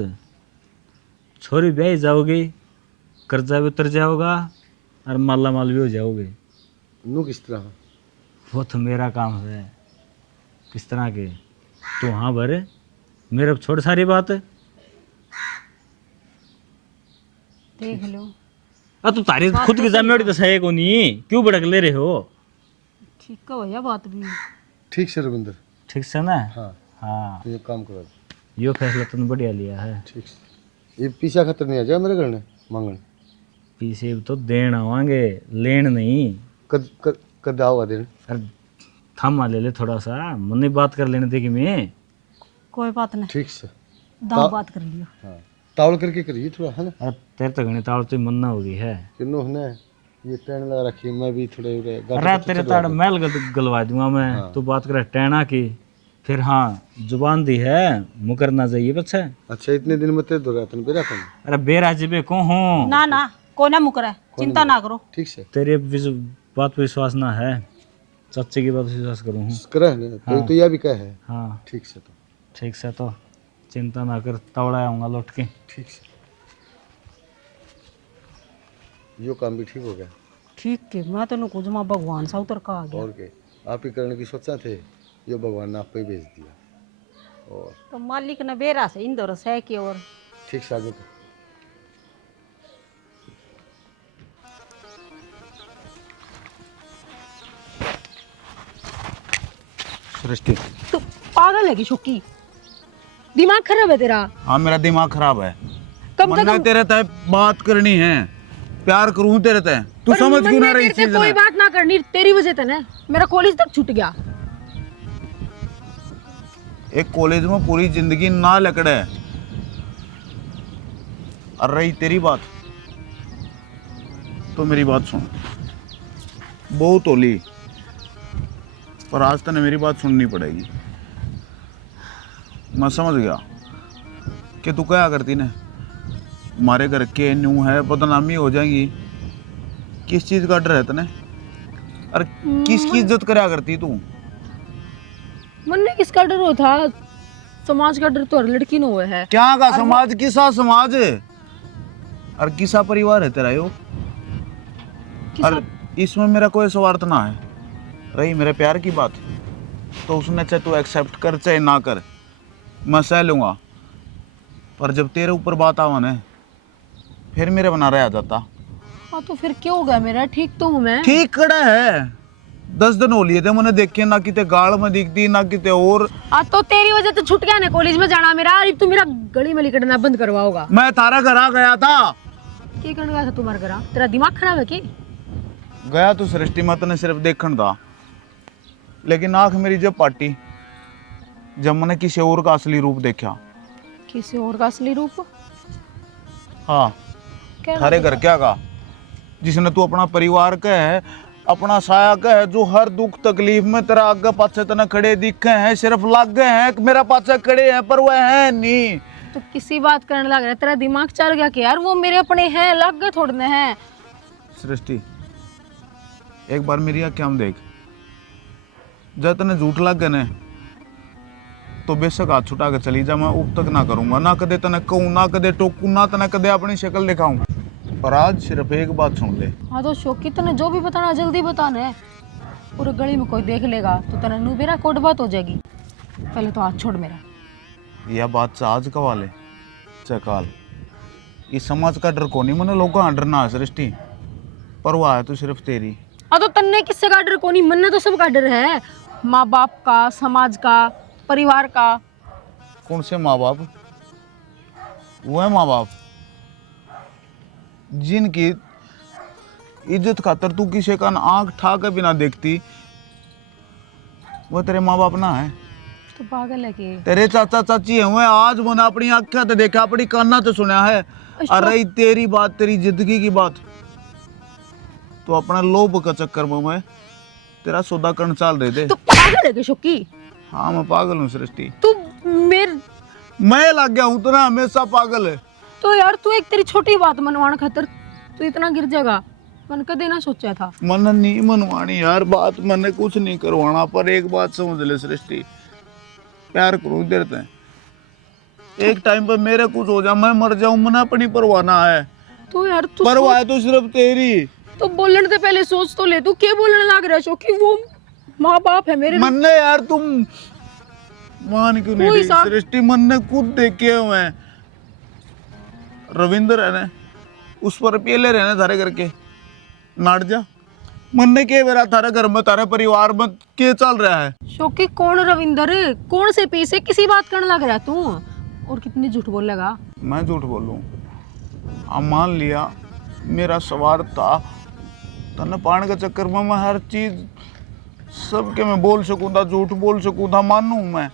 छोरी ब्याह जाओगी, कर्जा भी उतर जाओगा और माला माल भी हो जाओगे। नू किस तरह? वो तो मेरा काम है। किस तरह के? तो हाँ भरे मेरे छोड़ सारी बात। देख लो। अब तू तारी खुद की जिम्मेवारी तो सही को नहीं, क्यों भड़क ले रहे हो? ठीक है भैया बात भी। ठीक से रविंद्र। ठीक से ना? हाँ हाँ तो ये काम करो। यो फैसला तुमने बढ़िया लिया है। ठीक से। ये पीछा खतर नहीं आ जाए मेरे घर ने मांगन। पीछे तो देन आवांगे, लेन नहीं। कद आओगा देन? अरे थामा ले ले थोड़ा सा, मन बात कर लेने दे कि मैं। कोई बात नहीं, ठीक से दाम बात कर लियो। हाँ तावल करके करिए थोड़ा, है ना। अरे तेरे तो घने ताड़ तो मन ना होगी है। किन्नो है ये टैन लगा रखी, मैं भी थोड़े अरे तेरे ताड़ मैल गलवा दूंगा मैं। तू बात करे टैना की, फिर हाँ जुबान दी है मुकरना चाहिए बच्चा। अच्छा इतने दिन में तेरे दो रात में बेरा कौन? अरे बेरा जिबे को हूँ ना ना कोई ना मुकरे, चिंता ना करो। ठीक से तेरे बात पे विश्वास ना है, चाचे की बात पे विश्वास करूँ हूँ। करे ना तो यह भी कह है। हाँ ठीक से तो ठीक से तो चिंता ना कर, तवड़ा आऊँगा लौट के। ठीक से यो काम भी ठीक हो गया। ठीक है मैं तो कुछ माँ भगवान सा उतर का आ गया। और के आप ही करने की सोचा थे, यो भगवान ने आप पे भेज दिया। और तो मालिक ने बेरा से इंदौर से की और ठीक से आगे तो सृष्टि। तू पागल है कि शोकी? दिमाग खराब है तेरा? हाँ मेरा दिमाग खराब है। कम से मन कम तेरे तय बात करनी है, प्यार करूं तेरे तय, तू समझ क्यों ना रही इस चीज कोई ने? बात ना करनी, तेरी वजह से ना मेरा कॉलेज तक छूट गया। एक कॉलेज में पूरी जिंदगी ना लकड़े। और रही तेरी बात, तो मेरी बात सुन। बहुत होली, पर आज तने मेरी बात सुननी पड़ेगी। मैं समझ गया कि तू क्या करती ने, हमारे घर के न्यू है बदनामी हो जाएगी। किस चीज का डर है तने? और किसकी इज्जत करा करती तू? मन में किसका डर हो था? समाज का डर तो हर लड़की ने हुआ है। क्या का समाज? किसा समाज और किसा परिवार है तेरा यो? और इसमें मेरा कोई स्वार्थ ना है। रही मेरे प्यार की बात, तो उसने चाहे तू एक्सेप्ट कर चाहे ना कर, मैं सह लूंगा। पर जब तेरे ऊपर बात आवा ना, फिर मेरे बना रहा जाता। हाँ तो फिर क्या होगा मेरा? ठीक तो हूँ मैं। ठीक खड़ा है। 10 दिन हो लिए थे मैंने देखे ना, किते गाल में दिखती ना किते और। तो तेरी वजह से छूट गया ना कॉलेज में जाना मेरा। अब तू मेरा गली में लिकड़ना बंद करवाओगा। मैं तारा घर आ गया था। क्या करने गया था तुम्हारे घर? तेरा दिमाग खराब है क्या? गया तो सृष्टि मत ने सिर्फ देखण था, लेकिन आंख मेरी जब पाटी, जब मैंने किसी और का असली रूप देखा। किसी और का असली रूप? हाँ, थारे घर क्या का, जिसने तू अपना परिवार का है, अपना साया का है, जो हर दुख तकलीफ में तेरा आगे पाछे तना खड़े दिखे हैं, सिर्फ लाग गए हैं मेरा पाछे खड़े हैं, पर वह है नहीं। तो किसी बात करने लग रहा है? तेरा दिमाग चल गया कि यार वो मेरे अपने हैं, लग गए थोड़ने हैं। सृष्टि, एक बार मेरी आँखें देख, जब तने झूठ लग गए ने, तो बेशक हाथ छुटा के चली जा, मैं उब तक ना करूंगा, ना कदे तने कहूं, ना कदे टोकूं, ना तने कदे अपनी शक्ल दिखाऊं। पर आज सिर्फ एक बात सुन ले। हाँ तो शौकी, तने जो भी बताना जल्दी बताना है। पूरे गली में कोई देख लेगा तो तने नू मेरा कोट बात हो जाएगी। पहले तो हाथ छोड़ मेरा। यह बात से आज कवा ले चकाल, इस समाज का डर को नहीं, मैंने लोगों का डर ना है सृष्टि, पर वो है तो सिर्फ तेरी। तो तन्ने किससे का डर को नहीं? मन तो सबका डर है, माँ बाप का, समाज का, परिवार का। कौन से माँ बाप? वो है माँ बाप जिनकी इज्जत खातर तू किसी का आंख ठा के बिना देखती, वो तेरे माँ बाप ना है। तो पागल है कि? तेरे चाचा चाची है वो, आज मैंने अपनी आंखें तो देखा, अपनी काना तो सुना है। और रही तेरी बात, तेरी जिंदगी की बात, तो अपना लोभ का चक्कर में मैं तेरा सौदा करना चाल रहे थे। तू पागल है क्या शोकी? हाँ मैं पागल हूँ सृष्टि। तू मैं लग गया हूँ तो ना, हमेशा पागल है। तो यार तू एक तेरी छोटी बात मनवाने खातर तू इतना गिर जाएगा, मन कदे ना सोचा था। मन नहीं मनवानी यार बात, मैंने कुछ नहीं करवाना, पर एक बात समझ ले सृष्टि, प्यार करूँ तेरे से, एक टाइम पर मेरे कुछ हो जा, मैं मर जाऊं, मैंने अपनी परवाह ना है। तो यार तू परवाह है तो सिर्फ तेरी। तो बोलने से पहले सोच तो ले, तू क्या बोलने लग रहा है शौकी? वो माँ बाप है मेरे। मन ने यार तुम मान क्यों नहीं रही सृष्टि? मन ने खुद देखे हुए हैं, रविंद्र है ना, उस पर पीले रहने थारे करके नाट जा। मन ने के मेरा थारे घर में, तारे परिवार में क्या चल रहा है? शौकी कौन रविंदर? कौन से पीछे किसी बात करने लग रहा है तू? और कितनी झूठ बोलेगा? मैं झूठ बोलूं? अब मान लिया मेरा स्वार्थ था, तने पाने के चक्कर में मैं हर चीज सबके मैं बोल सकूं था, झूठ बोल सकूं था, मानूं मैं,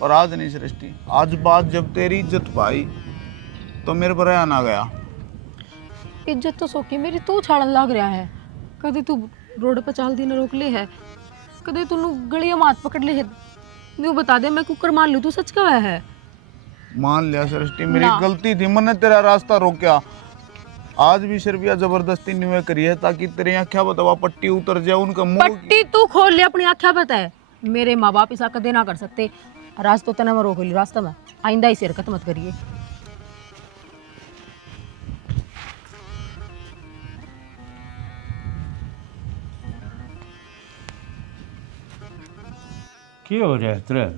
पर आज नहीं सृष्टि। आज बात जब तेरी इज्जत पाई तो मेरे पर आना आ गया। इज्जत तो शौकी मेरी तू छाड़न लग रहा है। कदे तू रोड पर चाल दी न रोक ले है, कदे तू गलियां मात पकड़ ले है। न्यू बता दे, मैं कुकर मान लूं, तू सच का है? मान लिया सृष्टि, मेरी गलती थी, मैंने तेरा रास्ता रोका। आज भी सिर्फ यह जबरदस्ती नहीं करी है ताकि तेरी आँखें बतावा पट्टी उतर जाए उनका मुंह। पट्टी तू खोल ले अपनी आँखें बता है। मेरे माँ बाप ऐसा कदे ना कर सकते। राज तो तना मैं रोक ली रास्ता में, आइंदा इसे हरकत मत करिए। क्या हो रहा है तेरे?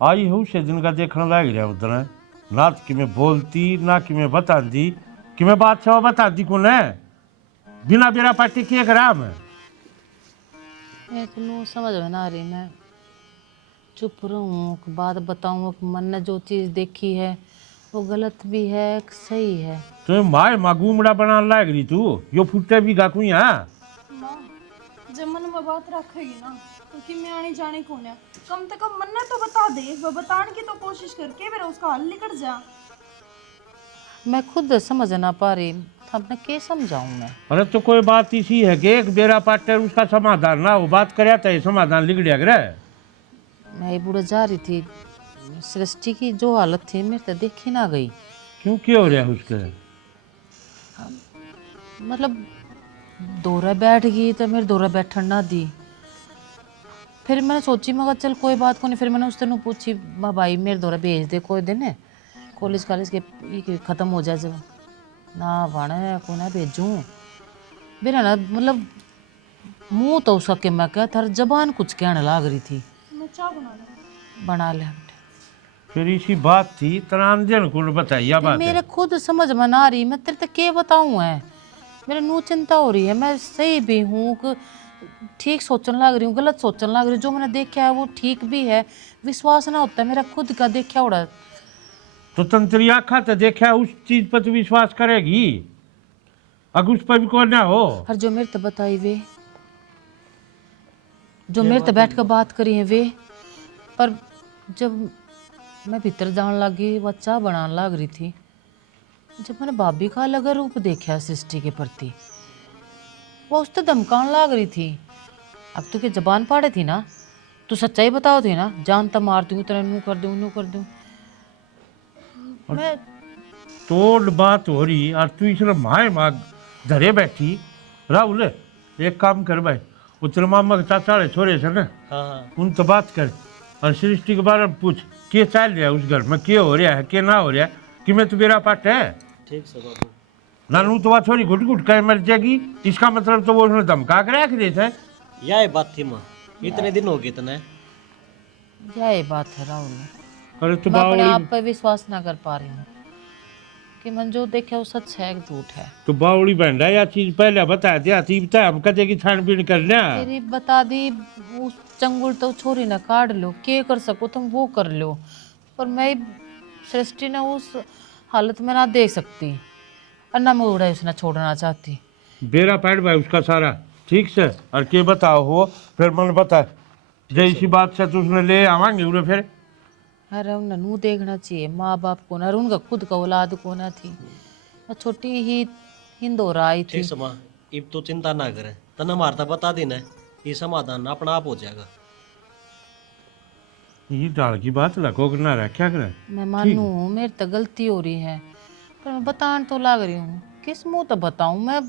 आई हूँ से दिन का देखने लग रहा उधर, ना कि मैं बोलती ना कि मैं बताती, कि मैं बादशाह बताती कौन है? बिना बेरा पार्टी किए करा मैं तो समझ में ना आ रही मैं। चुप रहूँ, बात बताऊँ, मन ने जो चीज़ देखी है वो गलत भी है सही है। तो माय मागूमड़ा बना लाग रही तू यो फुटे भी गाकू यहाँ माँ जब मन में बात रखेगी ना तो कि मैं आने जाने कौन है, कम से कम मन ने तो बता दे, वो बताने की तो कोशिश करके मेरा उसका हल निकल जा। मैं खुद समझ ना पा रही, अब मैं क्या समझाऊँ मैं। अरे तो कोई बात इसी है कि एक बेरा पाटर उसका समाधान ना हो बात करे तो ये समाधान लिगड़िया करे। मैं ये बुढ़ा जा रही थी, सृष्टि की जो हालत थी मेरे तो देखी ना गई। क्यों क्या हो रहा है उसके? मतलब दौरा बैठ गई तो मेरे दौरा बैठन ना दी। फिर मैंने सोची मैं चल कोई बात को नहीं, फिर मैंने उस दिन पूछी माँ भाई मेरे दौरा भेज दे कोई दिन कॉलेज कॉलेज के ये ख़त्म हो जाए जब ना वाणे को ना भेजूँ मेरा ना मतलब मुँह तो उसका के मैं क्या थार जबान कुछ कहने लाग रही थी। मैं चाय बना ले फिर इसी बात थी तरांजन को बताइए बात मेरे खुद समझ में ना आ रही, मैं तेरे तक क्या बताऊँ है, मेरे नू चिंता हो रही है। मैं सही भी हूँ, ठीक सोचने लग रही हूँ, गलत सोचने लग रही हूँ, जो मैंने देखा है वो ठीक भी है, विश्वास ना होता है मेरा खुद का देखा उड़ा। तो तंत्री आखा तो देखा उस चीज पर तो विश्वास करेगी अगर उस पर भी कोई ना हो। और जो मेरे तो बताई वे, जो मेरे तो बैठ कर बात करी है वे, पर जब मैं भीतर जाने लगी वह चाह बनाने लग रही थी, जब मैंने भाभी का अलग रूप देखा सृष्टि के प्रति, वो उस तो धमकाने लग रही थी। अब तो क्या जबान पाड़े थी ना, तू सच्चाई बताओ थी ना, जान तो मार दूँ तेरा नू कर दूँ नू कर दूँ। मैं तोड़ बात हो रही और तू इसने माए माग धरे बैठी। राहुल एक काम कर भाई, वो तेरे मामा के चाचा रे छोरे से ना हाँ उन तो बात कर और सृष्टि के बारे में पूछ क्या चल रहा है उस घर में, क्या हो रहा है क्या ना हो रहा है, कि मैं तो बेरा पाट है ठीक से बाबू। नानू तो बात छोरी घुट घुट कर मर जाएगी, इसका मतलब तो वो उसने धमका कर रख रहे थे। यही बात थी माँ, इतने दिन हो गए इतने। यही बात है राहुल, अरे तो मैं अपने बावड़ी आप पर विश्वास ना कर पा रही हूँ कि मन जो देखा वो सच है कि झूठ है। तो बावड़ी बहन या चीज पहले बता दिया थी, बता हम कदे की छानबीन कर लिया। तेरी बता दी उस चंगुल तो छोरी ना काट लो, के कर सको तुम वो कर लो, पर मैं सृष्टि ने उस हालत में ना देख सकती और ना मैं उड़ा उसने छोड़ना चाहती। बेरा पैड भाई उसका सारा ठीक से और के बताओ हो फिर मन बता जैसी बात से तो उसने ले आवांगे उन्हें फिर। अरे उन्हें नू देखना चाहिए माँ बाप को ना, उनका खुद का औलाद को ना थी, मैं छोटी ही हिंदोरा आई थी। ठीक से माँ, अब तो चिंता ना करे, तना मारता बता देना, ये समाधान अपना आप हो जाएगा। ये डाल की बात लगो ना रहा क्या करे। मैं मानू मेरी तो गलती हो रही है, पर मैं बताने तो लग रही हूँ, किस मुँह तो बताऊँ मैं।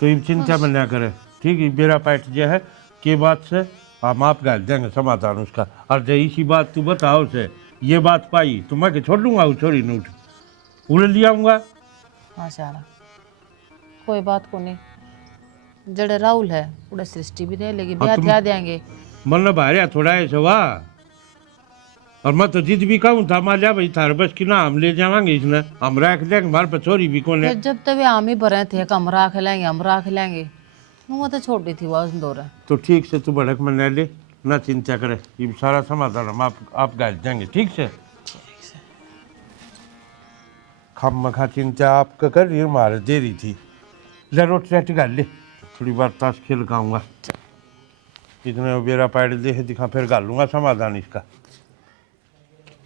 तो ये चिंता में ना करे, ठीक है बेरा पैट जो है के बात से हम आप गाल देंगे समाधान उसका। और जो इसी बात तू बताओ से ये बात पाई तो मैं के छोड़ दूंगा उस छोरी नूट उड़े ले आऊंगा। माशाल्लाह कोई बात को नहीं, जड़े राहुल है उड़े सृष्टि भी रह लेगी, ब्याह थिया देंगे। मन भारिया थोड़ा ऐसा वाह, और मैं तो जिद भी कहूँ था मान लिया भाई थार बस की ना हम ले जावांगे इसने, हम रख लेंगे हमारे पे छोरी भी कौन है। फिर जब तक हम ही भरे थे कि हम राख लेंगे हम राख लेंगे, वो तो छोटी थी वो दौरा। तो ठीक से तू भड़क में न ले ना चिंता करे, ये सारा समाधान हम आप गाल देंगे ठीक से। खम मखा चिंता आपका कर रही मारे दे रही थी, ले रोटी राटी गाल ले थोड़ी बार ताश खेल खाऊंगा, इतने बेरा पैड दे दिखा फिर गाल लूंगा समाधान इसका।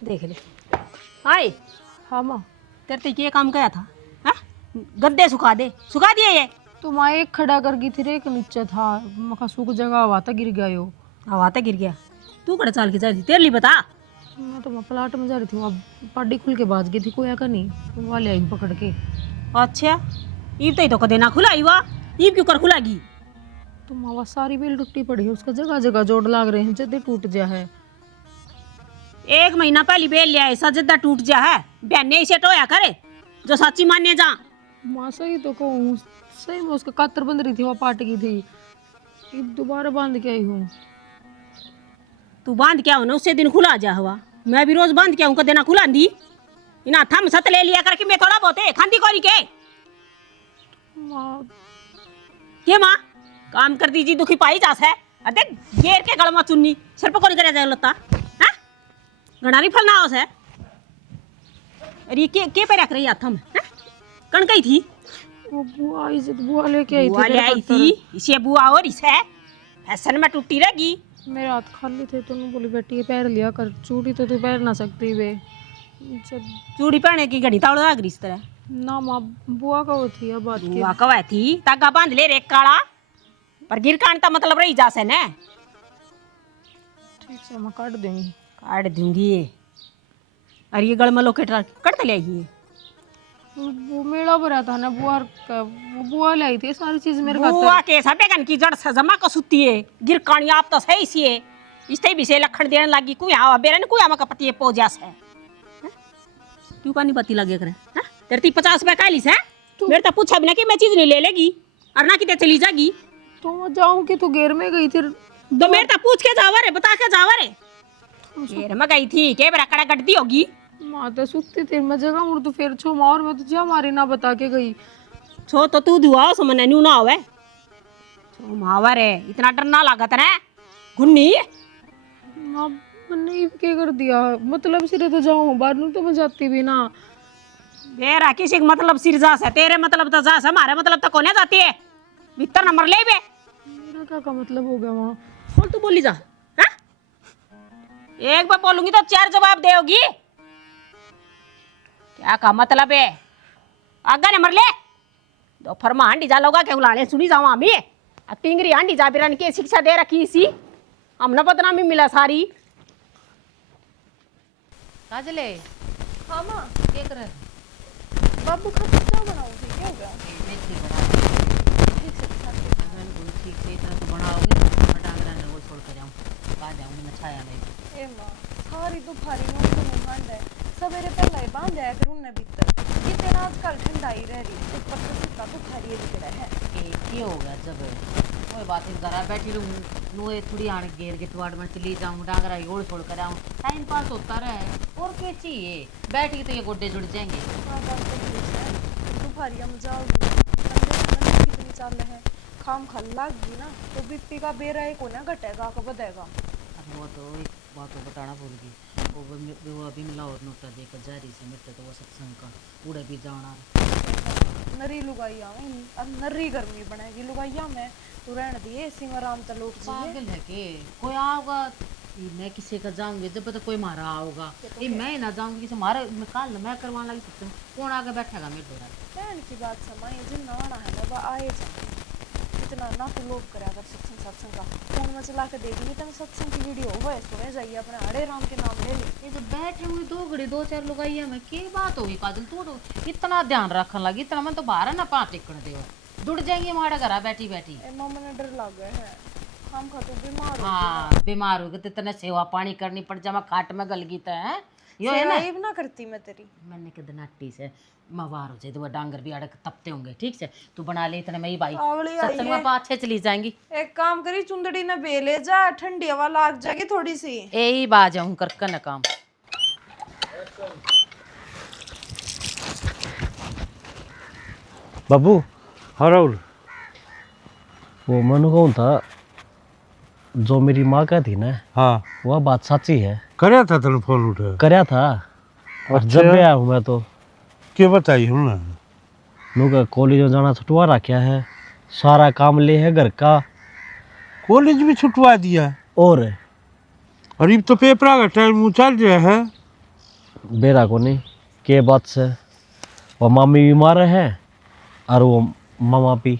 देख ले हाय हाँ माँ, तेरे तो ये काम किया था हा? गद्दे सुखा दे, सुखा दिए ये तो माँ एक खड़ा कर गई थी रे, एक नीचे था मका सूख जगह हवा था गिर गया यो। हवा तक गिर गया, तू कड़ा चाल के जा रही तेरे लिए बता। मैं तो मैं प्लाट में जा रही थी, वहाँ पार्टी खुल के बाज गई थी कोई का नहीं, तो वाले आई पकड़ के। अच्छा ईब तो कदे ना खुला हुआ, ईब क्यों कर खुलागी? तो माँ सारी बेल टूटी पड़ी है, उसका जगह जगह जोड़ लाग रहे हैं, जदे टूट जा है। 1 महीना पहले बेल लिया ऐसा जिद्दा टूट जा है, बहने इसे टोया करे जो सच्ची मान्य जा। माँ सही तो कहूँ, सही में उसका कातर बंद रही थी, वो पाट गई थी, अब दोबारा बांध के आई हूँ। तू बांध क्या हो ना उससे दिन खुला जा हुआ, मैं भी रोज बांध क्या हूँ कदे ना खुला दी इना थम सत ले लिया करके मैं थोड़ा बहुत खांदी कोरी के माँ के माँ काम कर दीजिए दुखी पाई जास है, अरे घेर के गल में चुन्नी सिर पर कौन करे जाए लता हाँ गणारी फल ना होस है अरे के पे रख रही हाथ में कण गई थी वो बुआ आई थी, बुआ लेके आई बुआ थी ले मेरे आई पत्थर। थी इसे बुआ और इसे फैशन में टूटी रहेगी मेरे हाथ खाली थे तो बोली बेटी ये पैर लिया कर, चूड़ी तो तू पैर ना सकती वे। जब चूड़ी पहने की घड़ी तावड़ लाग रही इस तरह ना माँ बुआ का वो थी अब बात बुआ कवा थी तागा बांध ले रे काला पर गिर कांटा मतलब रही जा से ने ठीक से मैं काट दूंगी। काट दूंगी ये अरे ये गल में लोकेट कट ले आई वो मेला भरा था ना बुआ का, वो बुआ लाई थी सारी चीज मेरे बुआ के सबेगन की जड़ से जमा को सुती है गिर कानी आप तो सही सी है इसते भी से लखन देने लगी कुया बेरन कुया में कपति पोजा से क्यों कानी पति लगे करे हैं तेरे 50 रुपए काली से मेरे तो पूछा बिना कि मैं चीज नहीं ले लेगी और ना किते चली जागी तो मैं जाऊं कि तू घेर में गई थी तो मेरे तो पूछ के जावा रे बता के जावा रे घेर में गई थी के बरा कड़ा गड्डी होगी माँ तो सुती थी मैं जगह मुड़ तो फिर छो मार मैं तुझे हमारी ना बता के गई छो तो तू दुआ समने न्यू ना होवे छो मावा रे इतना डर ना लागत रे गुन्नी माँ मैंने क्या कर दिया मतलब सिरे तो जाऊं बाहर नू तो मैं जाती भी ना बेरा किसी का मतलब सिर जा से तेरे मतलब तो जा से हमारे मतलब तो कोने जाती है भीतर नंबर ले बे मेरा क्या का मतलब हो गया वहाँ। बोल तू बोली जा हाँ? एक बार बोलूंगी तो 4 जवाब देगी क्या का मतलब है आगा नंबर ले दोपहर में हांडी जा लोगा के उलाड़े सुनी जाऊँ हमी टिंगरी हांडी जा बिरन के शिक्षा दे रखी इसी हमने बदनामी मिला सारी काजले हाँ माँ क्या कर रहे बाबू खातिर क्या बनाओगी क्या हो गया मेथी बना ठीक से बता दो। मैंने बोली ठीक से इतना तो बनाओगे मैं डांगरा ने वो छोड़ कर जाऊँ आ जाऊँगी मैं छाया नहीं ए माँ सारी दोपहरी में उनको नहीं बांधा है सवेरे पहला ही बांध है फिर उनने भीतर ये तेरा आजकल ठंडाई रह रही ऊपर से कितना दोपहरी दिख रहा है ये हो गया जब कोई बात नहीं घर बैठी रहूँ नो ये थोड़ी आने घेर के तुआड़ में चली जाऊँ डांगरा ओढ़ छोड़ कर आऊँ टाइम पास होता रहे और क्या चाहिए बैठ के तो ये गोड्डे जुड़ जाएंगे हाँ बात तो ठीक है दोपहरिया में जाओगी ठंडे कितनी चाल है खाम खल लागी ना तो बीपी का बेरा एक होना घटेगा का बढ़ेगा अब वो तो एक बात तो बताना भूल गई वो अभी मिला और नोटा देकर जा रही से मिलते तो वो सत्संग का पूरे भी जाना नरी लुगाइया में अब नरी गर्मी बनेगी लुगाइया में तू रहने दिए इसी में आराम तो लोट जाइए पागल है के कोई आओगा ये मैं किसी का जाऊंगी जब तक कोई मारा आओगा ये मैं ना जाऊंगी किसी मारा मैं काल मैं करवाने लगी सत्संग कौन आगे बैठेगा मेरे द्वारा बहन की बात समाई जिन आना है ना वह आए जाए इतना ना तो लोभ करे अगर सत्संग का फोन में चला के देखेंगे तो सत्संग की वीडियो हो सुने जाइए अपने हरे राम के नाम ले ले ये जो बैठे हुए 2 घड़ी 2-4 लोग आई है मैं की बात होगी काजल तू तो इतना ध्यान रखने लगी इतना मैं तो बाहर ना पा टिकण दे जुड़ जाएंगे हमारा घर बैठी बैठी ए मम्मा ने डर लग गया है हम खा तो बीमार हो हाँ बीमार हो गए तो इतना सेवा पानी करनी पड़ जा मैं खाट में गल गई तो है यो है ना सेवा ना करती मैं तेरी मैंने कद नाटी से मवार हो जाए तो वो डांगर भी अड़क तपते होंगे ठीक से तू बना ले इतने में ही भाई अगली आई सत्संग है। में पाँच छः चली जाएंगी एक काम करी चुंदड़ी ने बेले जा ठंडी हवा लाग जाएगी थोड़ी सी यही बाज जाऊँ कर न काम बाबू हाँ राहुल वो मनु कौन था जो मेरी माँ का थी ना हाँ वह बात सच्ची है करया था तेने फोन उठा करया था और जब भी आया हूँ मैं तो क्या बताई हूँ ना नूका कॉलेज में जाना छुटवा रखा है सारा काम ले है घर का कॉलेज भी छुटवा दिया और अरे तो पेपर का टाइम चल रहा है बेरा को नहीं के बात से वो मामी बीमार है और वो मामा भी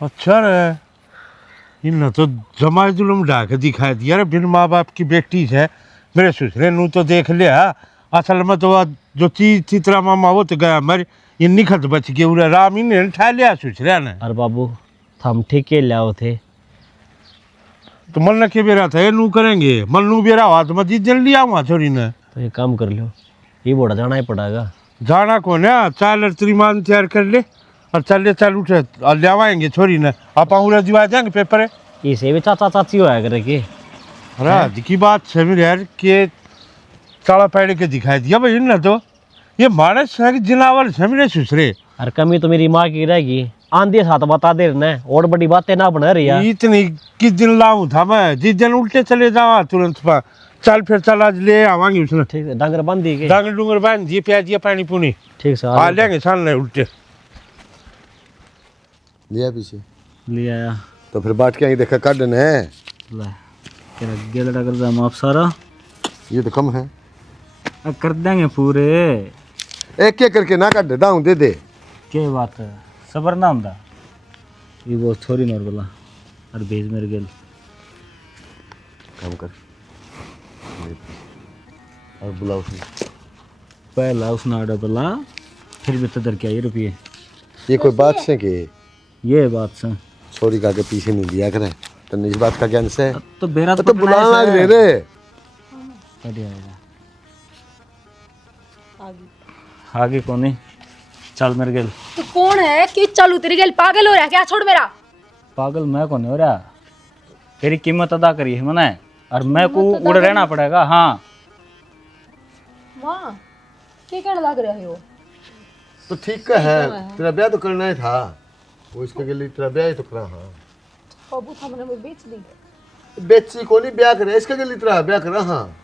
अच्छा रे इन तो जमाई जुलम ढाके दिखा दिया रे बिन माँ बाप की बेटी है मेरे ससुरे नू तो देख लिया असल में तो जो चीज थी तेरा मामा वो तो गया मर ये निखत बच गए उरे राम ही ने उठा लिया ससुरे ने और बाबू हम ठेके लाओ थे तो मन के बेरा था ये नू करेंगे मन नू बेरा हुआ तो मस्जिद जल लिया वहाँ छोरी ने तो ये काम कर लो ये बोड़ा जाना ही पड़ेगा जाना कौन है चाल त्रिमान तैयार कर ले और चल उठे और ले आवाएंगे छोरी ने आप उरे दिवा देंगे पेपर है इसे भी चाचा चाची होया करे के अरे की बात समझ यार के काला पैड़ के दिखाई दिया भाई ना तो ये मानस है कि जिनावर समझे सुसरे और कमी तो मेरी माँ की रहेगी आंधी साथ बता दे रहे और बड़ी बातें ना बना रही है। इतनी किस दिन लाऊं था मैं, जिस दिन उल्टे चले जावा तुरंत पर चल फिर चल आज ले आवांगी उसने। ठीक है, डंगर बंद दी के डांगर डूंगर बांध दिए, प्याज दिया, पानी पुनी ठीक से आ लेंगे सामने उल्टे। लिया पीछे ले आया तो फिर बाट के आई देखा काटन है, ले तेरा गेलड़ा कर जा माफ सारा ये तो कम है। अब कर देंगे पूरे। एक एक करके ना काट देता हूँ, दे दे। क्या बात है, सबर ना ਹੁੰਦਾ ये वो छोरी नर बोला और भेज मेरे गेल काम कर और बुला उसने। पहला उसने आर्डर बोला फिर भी तो दर के आई रुपये। ये कोई बात से कि ये बात से छोरी का के पीछे नहीं दिया करें तो इस बात का ज्ञान से तो बेरा तो बुलाना लग रहे रे। आगे कौन है, चल मेरे गेल। तो कौन है कि चालू तेरी गल पागल हो रहा है क्या? छोड़ मेरा। पागल मैं कौन हो रहा, तेरी कीमत अदा करी है मैंने और मैं को उड़ रहना पड़ेगा। हाँ वाह क्या कहने लग रहा है वो? तो ठीक का है, तेरा ब्याह तो करना ही था, वो इसके लिए तेरा ब्याह ही तो करा। हाँ बाबू था मैंने वो बेच दी। बेची को नहीं ब्याह करे, इसके लिए तेरा ब्याह करा। हाँ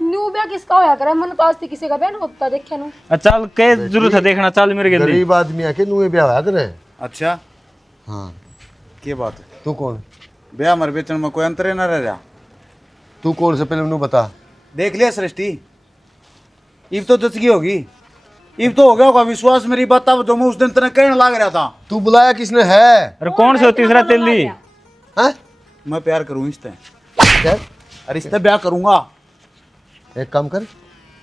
न्यू ब्याह किसका होया करे? मैंने तो आज तक किसी का ब्याह नहीं होता देखा नु। चल के जरूरत है देखना, चल मेरे गेल। गरीब आदमी आके नुए ब्याह होया करे। अच्छा हाँ क्या बात है, तू कौन? ब्याह मर बेचन में कोई अंतर ना रह रहा। तू कौन से पहले मैनू बता। देख लिया सृष्टि, इब तो दसगी होगी, इब तो हो गया होगा विश्वास मेरी बात। अब जो मैं उस दिन तेने कहने लग रहा था। तू बुलाया किसने है? अरे कौन से तीसरा तेली? हैं? मैं प्यार करूं इससे, क्या? अरे इससे ब्याह करूंगा। एक काम कर,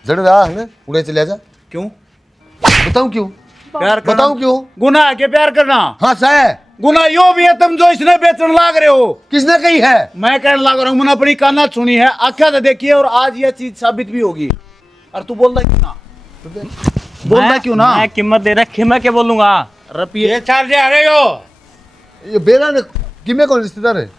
जड़ रहा है ना, उड़े चले जा। क्यों? बताऊं क्यों? प्यार करना बताऊं क्यों? गुनाह है क्या प्यार करना? हाँ सह। गुनाह यो भी है तुम जो इसने बेचने लाग रहे हो। किसने कही है? मैं कहने लग रहा हूँ, मैंने अपनी काना सुनी है, आख्या तो देखिए, और आज ये चीज साबित भी होगी। और तू बोल रहा क्यों ना? बोल रहा क्यों ना? मैं कीमत दे रखी, मैं क्या बोलूंगा? रुपये चल जा रहे हो ये बेरा ने किमे कौन रिश्तेदार है?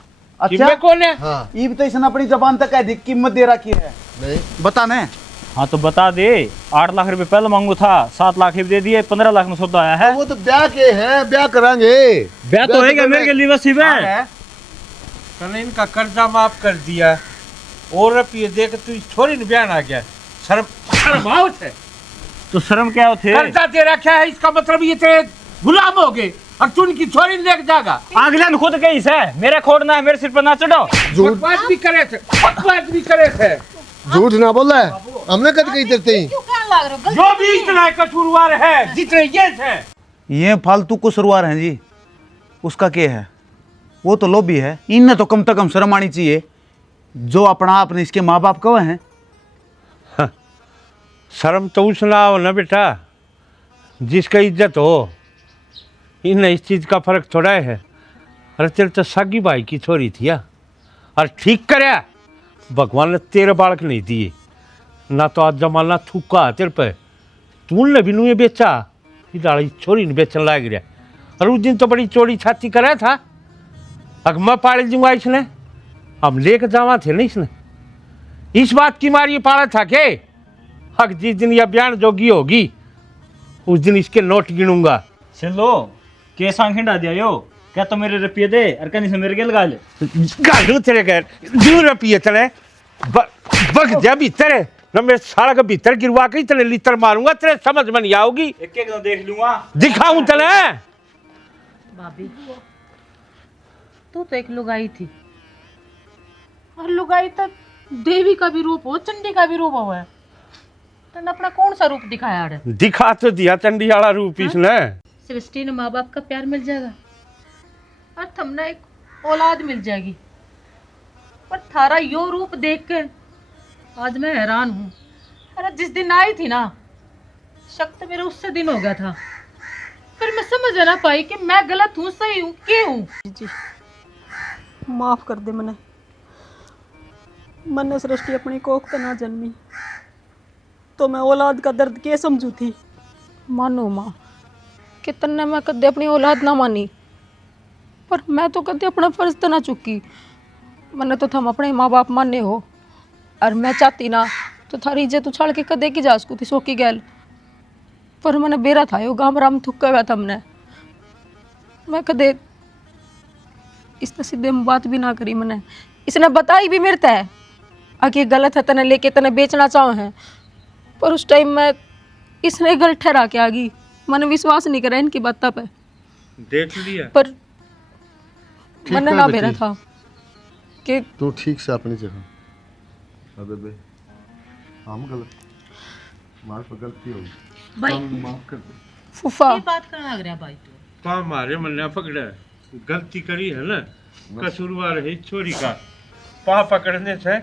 किमे कौन है? हाँ ईब तो इसने अपनी जबान तक कह दी कीमत दे रखी है। नहीं बता ने। हाँ तो बता दे, 8 लाख रुपए पहले मांगू था, 7 लाख ही दे दिए, 15 लाख में सौदा आया है। वो तो ब्याह के हैं, ब्याह करांगे। ब्याह तो होएगा मेरे के लिए बस ही है। तने इनका कर्जा माफ कर दिया और रुपये देख तू इस छोरी ने बयान आ गया। शर्म आवत है? तो शर्म क्या होते? कर्जा दे रखा है, इसका मतलब ये तेरे गुलाम हो गए और तू इनकी छोरी ने लेके जाएगा। अगला ने खुद कही से मेरे खोड़ना है, मेरे सिर पर ना चढ़ाओ। झूठ बात भी करे थे, बात भी करे थे। झूठ ना बोला है, हमने कद कही तेरे ही। जो भी इतना कसूरवार है, जितने ये थे, ये फालतू कसूरवार हैं जी, उसका क्या है? वो तो लोभी है, इनने तो कम से कम शर्म आनी चाहिए। जो अपना आपने इसके माँ बाप कवे हैं। शर्म तो उसना हो ना बेटा जिसका इज्जत हो। इन इस चीज का फर्क थोड़ा है। अरे तेरे तो सगी भाई की छोरी थी या, और ठीक करया भगवान ने तेरे बालक नहीं दिए ना, तो आज जमाना थूका तेरे पे। तूने भी नुए बेचा, इधाड़ी छोरी ने बेचने लग गया। और उस दिन तो बड़ी चोरी छाती करा था, अग मैं पाल दूंगा इसने, हम लेके जावा थे ना इसने। इस बात की मारी पाला था के हक जिस दिन यह बयान जोगी होगी उस दिन इसके नोट गिनूंगा। चलो कैसा हिंडा दिया यो, क्या तो मेरे रुपये दे और कहीं से मेरे के लगा ले। गालू तेरे घर दू रुपये चले बग जा भीतर न मेरे साला के भीतर गिरवा के तेरे लितर मारूंगा, तेरे समझ में नहीं आओगी। एक एक देख लूंगा, दिखाऊं तले। भाभी तू तो एक लुगाई थी, और लुगाई तो देवी का भी रूप हो, चंडी का भी रूप हो है। तने अपना कौन सा रूप दिखाया है? दिखा तो दिया चंडी वाला रूप इसने। सृष्टि ने माँ बाप का प्यार मिल जाएगा और तुमने एक औलाद मिल जाएगी, पर थारा यो रूप देख के आज मैं हैरान हूँ। अरे जिस दिन आई थी ना, शक तो मेरा उससे दिन हो गया था, फिर मैं समझ ना पाई कि मैं गलत हूँ सही हूँ क्या हूँ। जी माफ कर दे मैंने सृष्टि अपनी कोख पे ना जन्मी तो मैं औलाद का दर्द क्या समझू थी। मानो माँ कि तन्ने मैं कदे अपनी औलाद ना मानी, पर मैं तो कदे अपना फर्ज तो ना चुकी। मैंने तो थम अपने माँ बाप माने हो, और मैं चाहती ना तो थारी इज्जत उछाड़ के कदे की जा सकती सोकी गैल। पर मैंने बेरा था यो गाम राम थुक्का हुआ था हमने। मैं कदे इसने सीधे बात भी ना करी मैंने, इसने बताई भी मेरे तय आगे गलत है, तने लेके तने बेचना चाहो है, पर उस टाइम मैं इसने गलत ठहरा के आ गई, मैंने विश्वास नहीं करा इनकी बातों पे, देख लिया पर ठीक मैंने है ना बेटी। बेरा था कि तू ठीक से अपनी जगह। अबे बे हम गलत, हमारे पर गलती होगी, भाई हम माफ कर दे। फूफा बात करना लग रहा भाई तो हमारे मन ने पकड़ा, गलती करी है ना, कसूरवार है इस छोरी का, पा पकड़ने से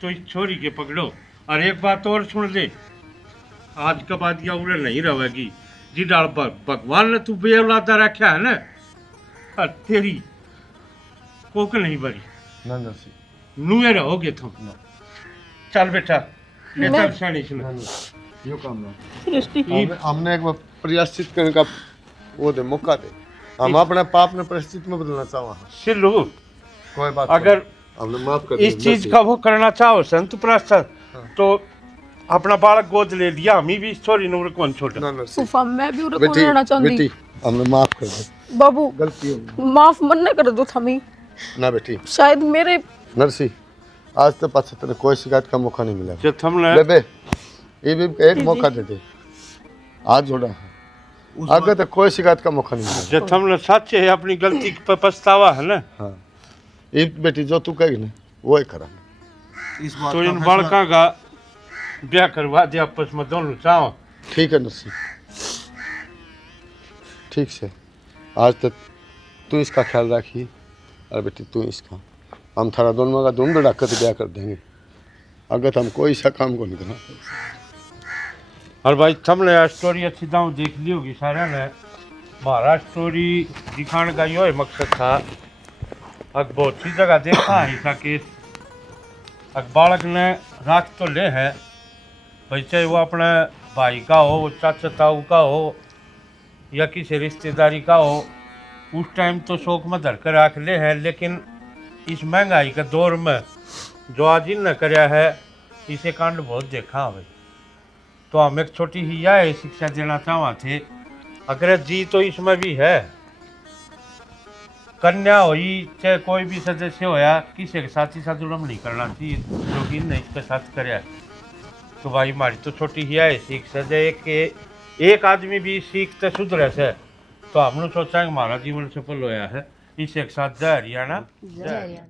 तो इस छोरी के पकड़ो। और एक बात और सुन ले, आज के बाद यह उड़े नहीं रहेगी, जी डाल भगवान ने तू बेऔलादा रखा है ना, और तेरी कोक नहीं भरी, ना नरसी, नुए रहोगे तुम। चल बेटा, ले मैं- चल शानी सुन। यो काम ना हमने एक बार प्रयासित करने का वो दे, मौका दे, हम अपने पाप ने परिस्थिति में बदलना चाहो। सिल्लू, कोई बात अगर नहीं, हमने माफ कर इस चीज का वो करना चाहो संत प्रार्थना, तो अपना बालक गोद ले लिया, हमी भी इस छोरी नूर कौन छोटा। ना नरसी, फूफा मैं भी उन्हें बेटी रहना चाहती, बेटी हमने माफ कर दे, बाबू गलती होगी माफ मन न कर दो थमी, ना बेटी। शायद मेरे नरसी, आज तक पास तेरे कोई शिकायत का मौका नहीं मिला। जब हमने बेबे ये भी एक मौका दे दे, आज जोड़ा है, आगे तक कोई शिकायत का मौका नहीं मिला। जब हमने सच है अपनी गलती पर पछतावा है ना, हाँ ये बेटी जो तू कहेगी ना वो ही करा। इस बात तो इन बालका का ब्याह करवा दे आपस में दोनों चाहो। ठीक है नरसी, ठीक से आज तक तू इसका ख्याल रखी, और बेटी तू इसका, हम थारा दोनों का ढूंढ रख के ब्याह कर देंगे, अगर हम कोई सा काम को नहीं करना। और भाई हमने स्टोरी अच्छी दाऊ देख ली होगी सारा ने, हमारा स्टोरी दिखाने का यो ही मकसद था। अब बहुत सी जगह देखा है ऐसा केस, अब बालक ने राख तो ले है भाई, चाहे वो अपने भाई का हो, चाचा ताऊ का हो, या किसी रिश्तेदारी का हो, उस टाइम तो शौक में धर कर राख ले है, लेकिन इस महंगाई के दौर में जो आज इन ने कराया है, इसे कांड बहुत देखा है। तो हम एक छोटी ही यह शिक्षा देना चाहवा थे, अगर जी तो इसमें भी है, कन्या हुई चाहे कोई भी सदस्य होया, किसी के साथ ही साथ जुर्म नहीं करना चाहिए जो कि इनने इसके साथ कराया। तो भाई हमारी तो छोटी ही है सीख से कि एक आदमी भी सीखते सुधरे से, तो हमने सोचा कि हमारा जीवन सफल होया है। इस एक साथ जय हरियाणा, जय हरियाणा।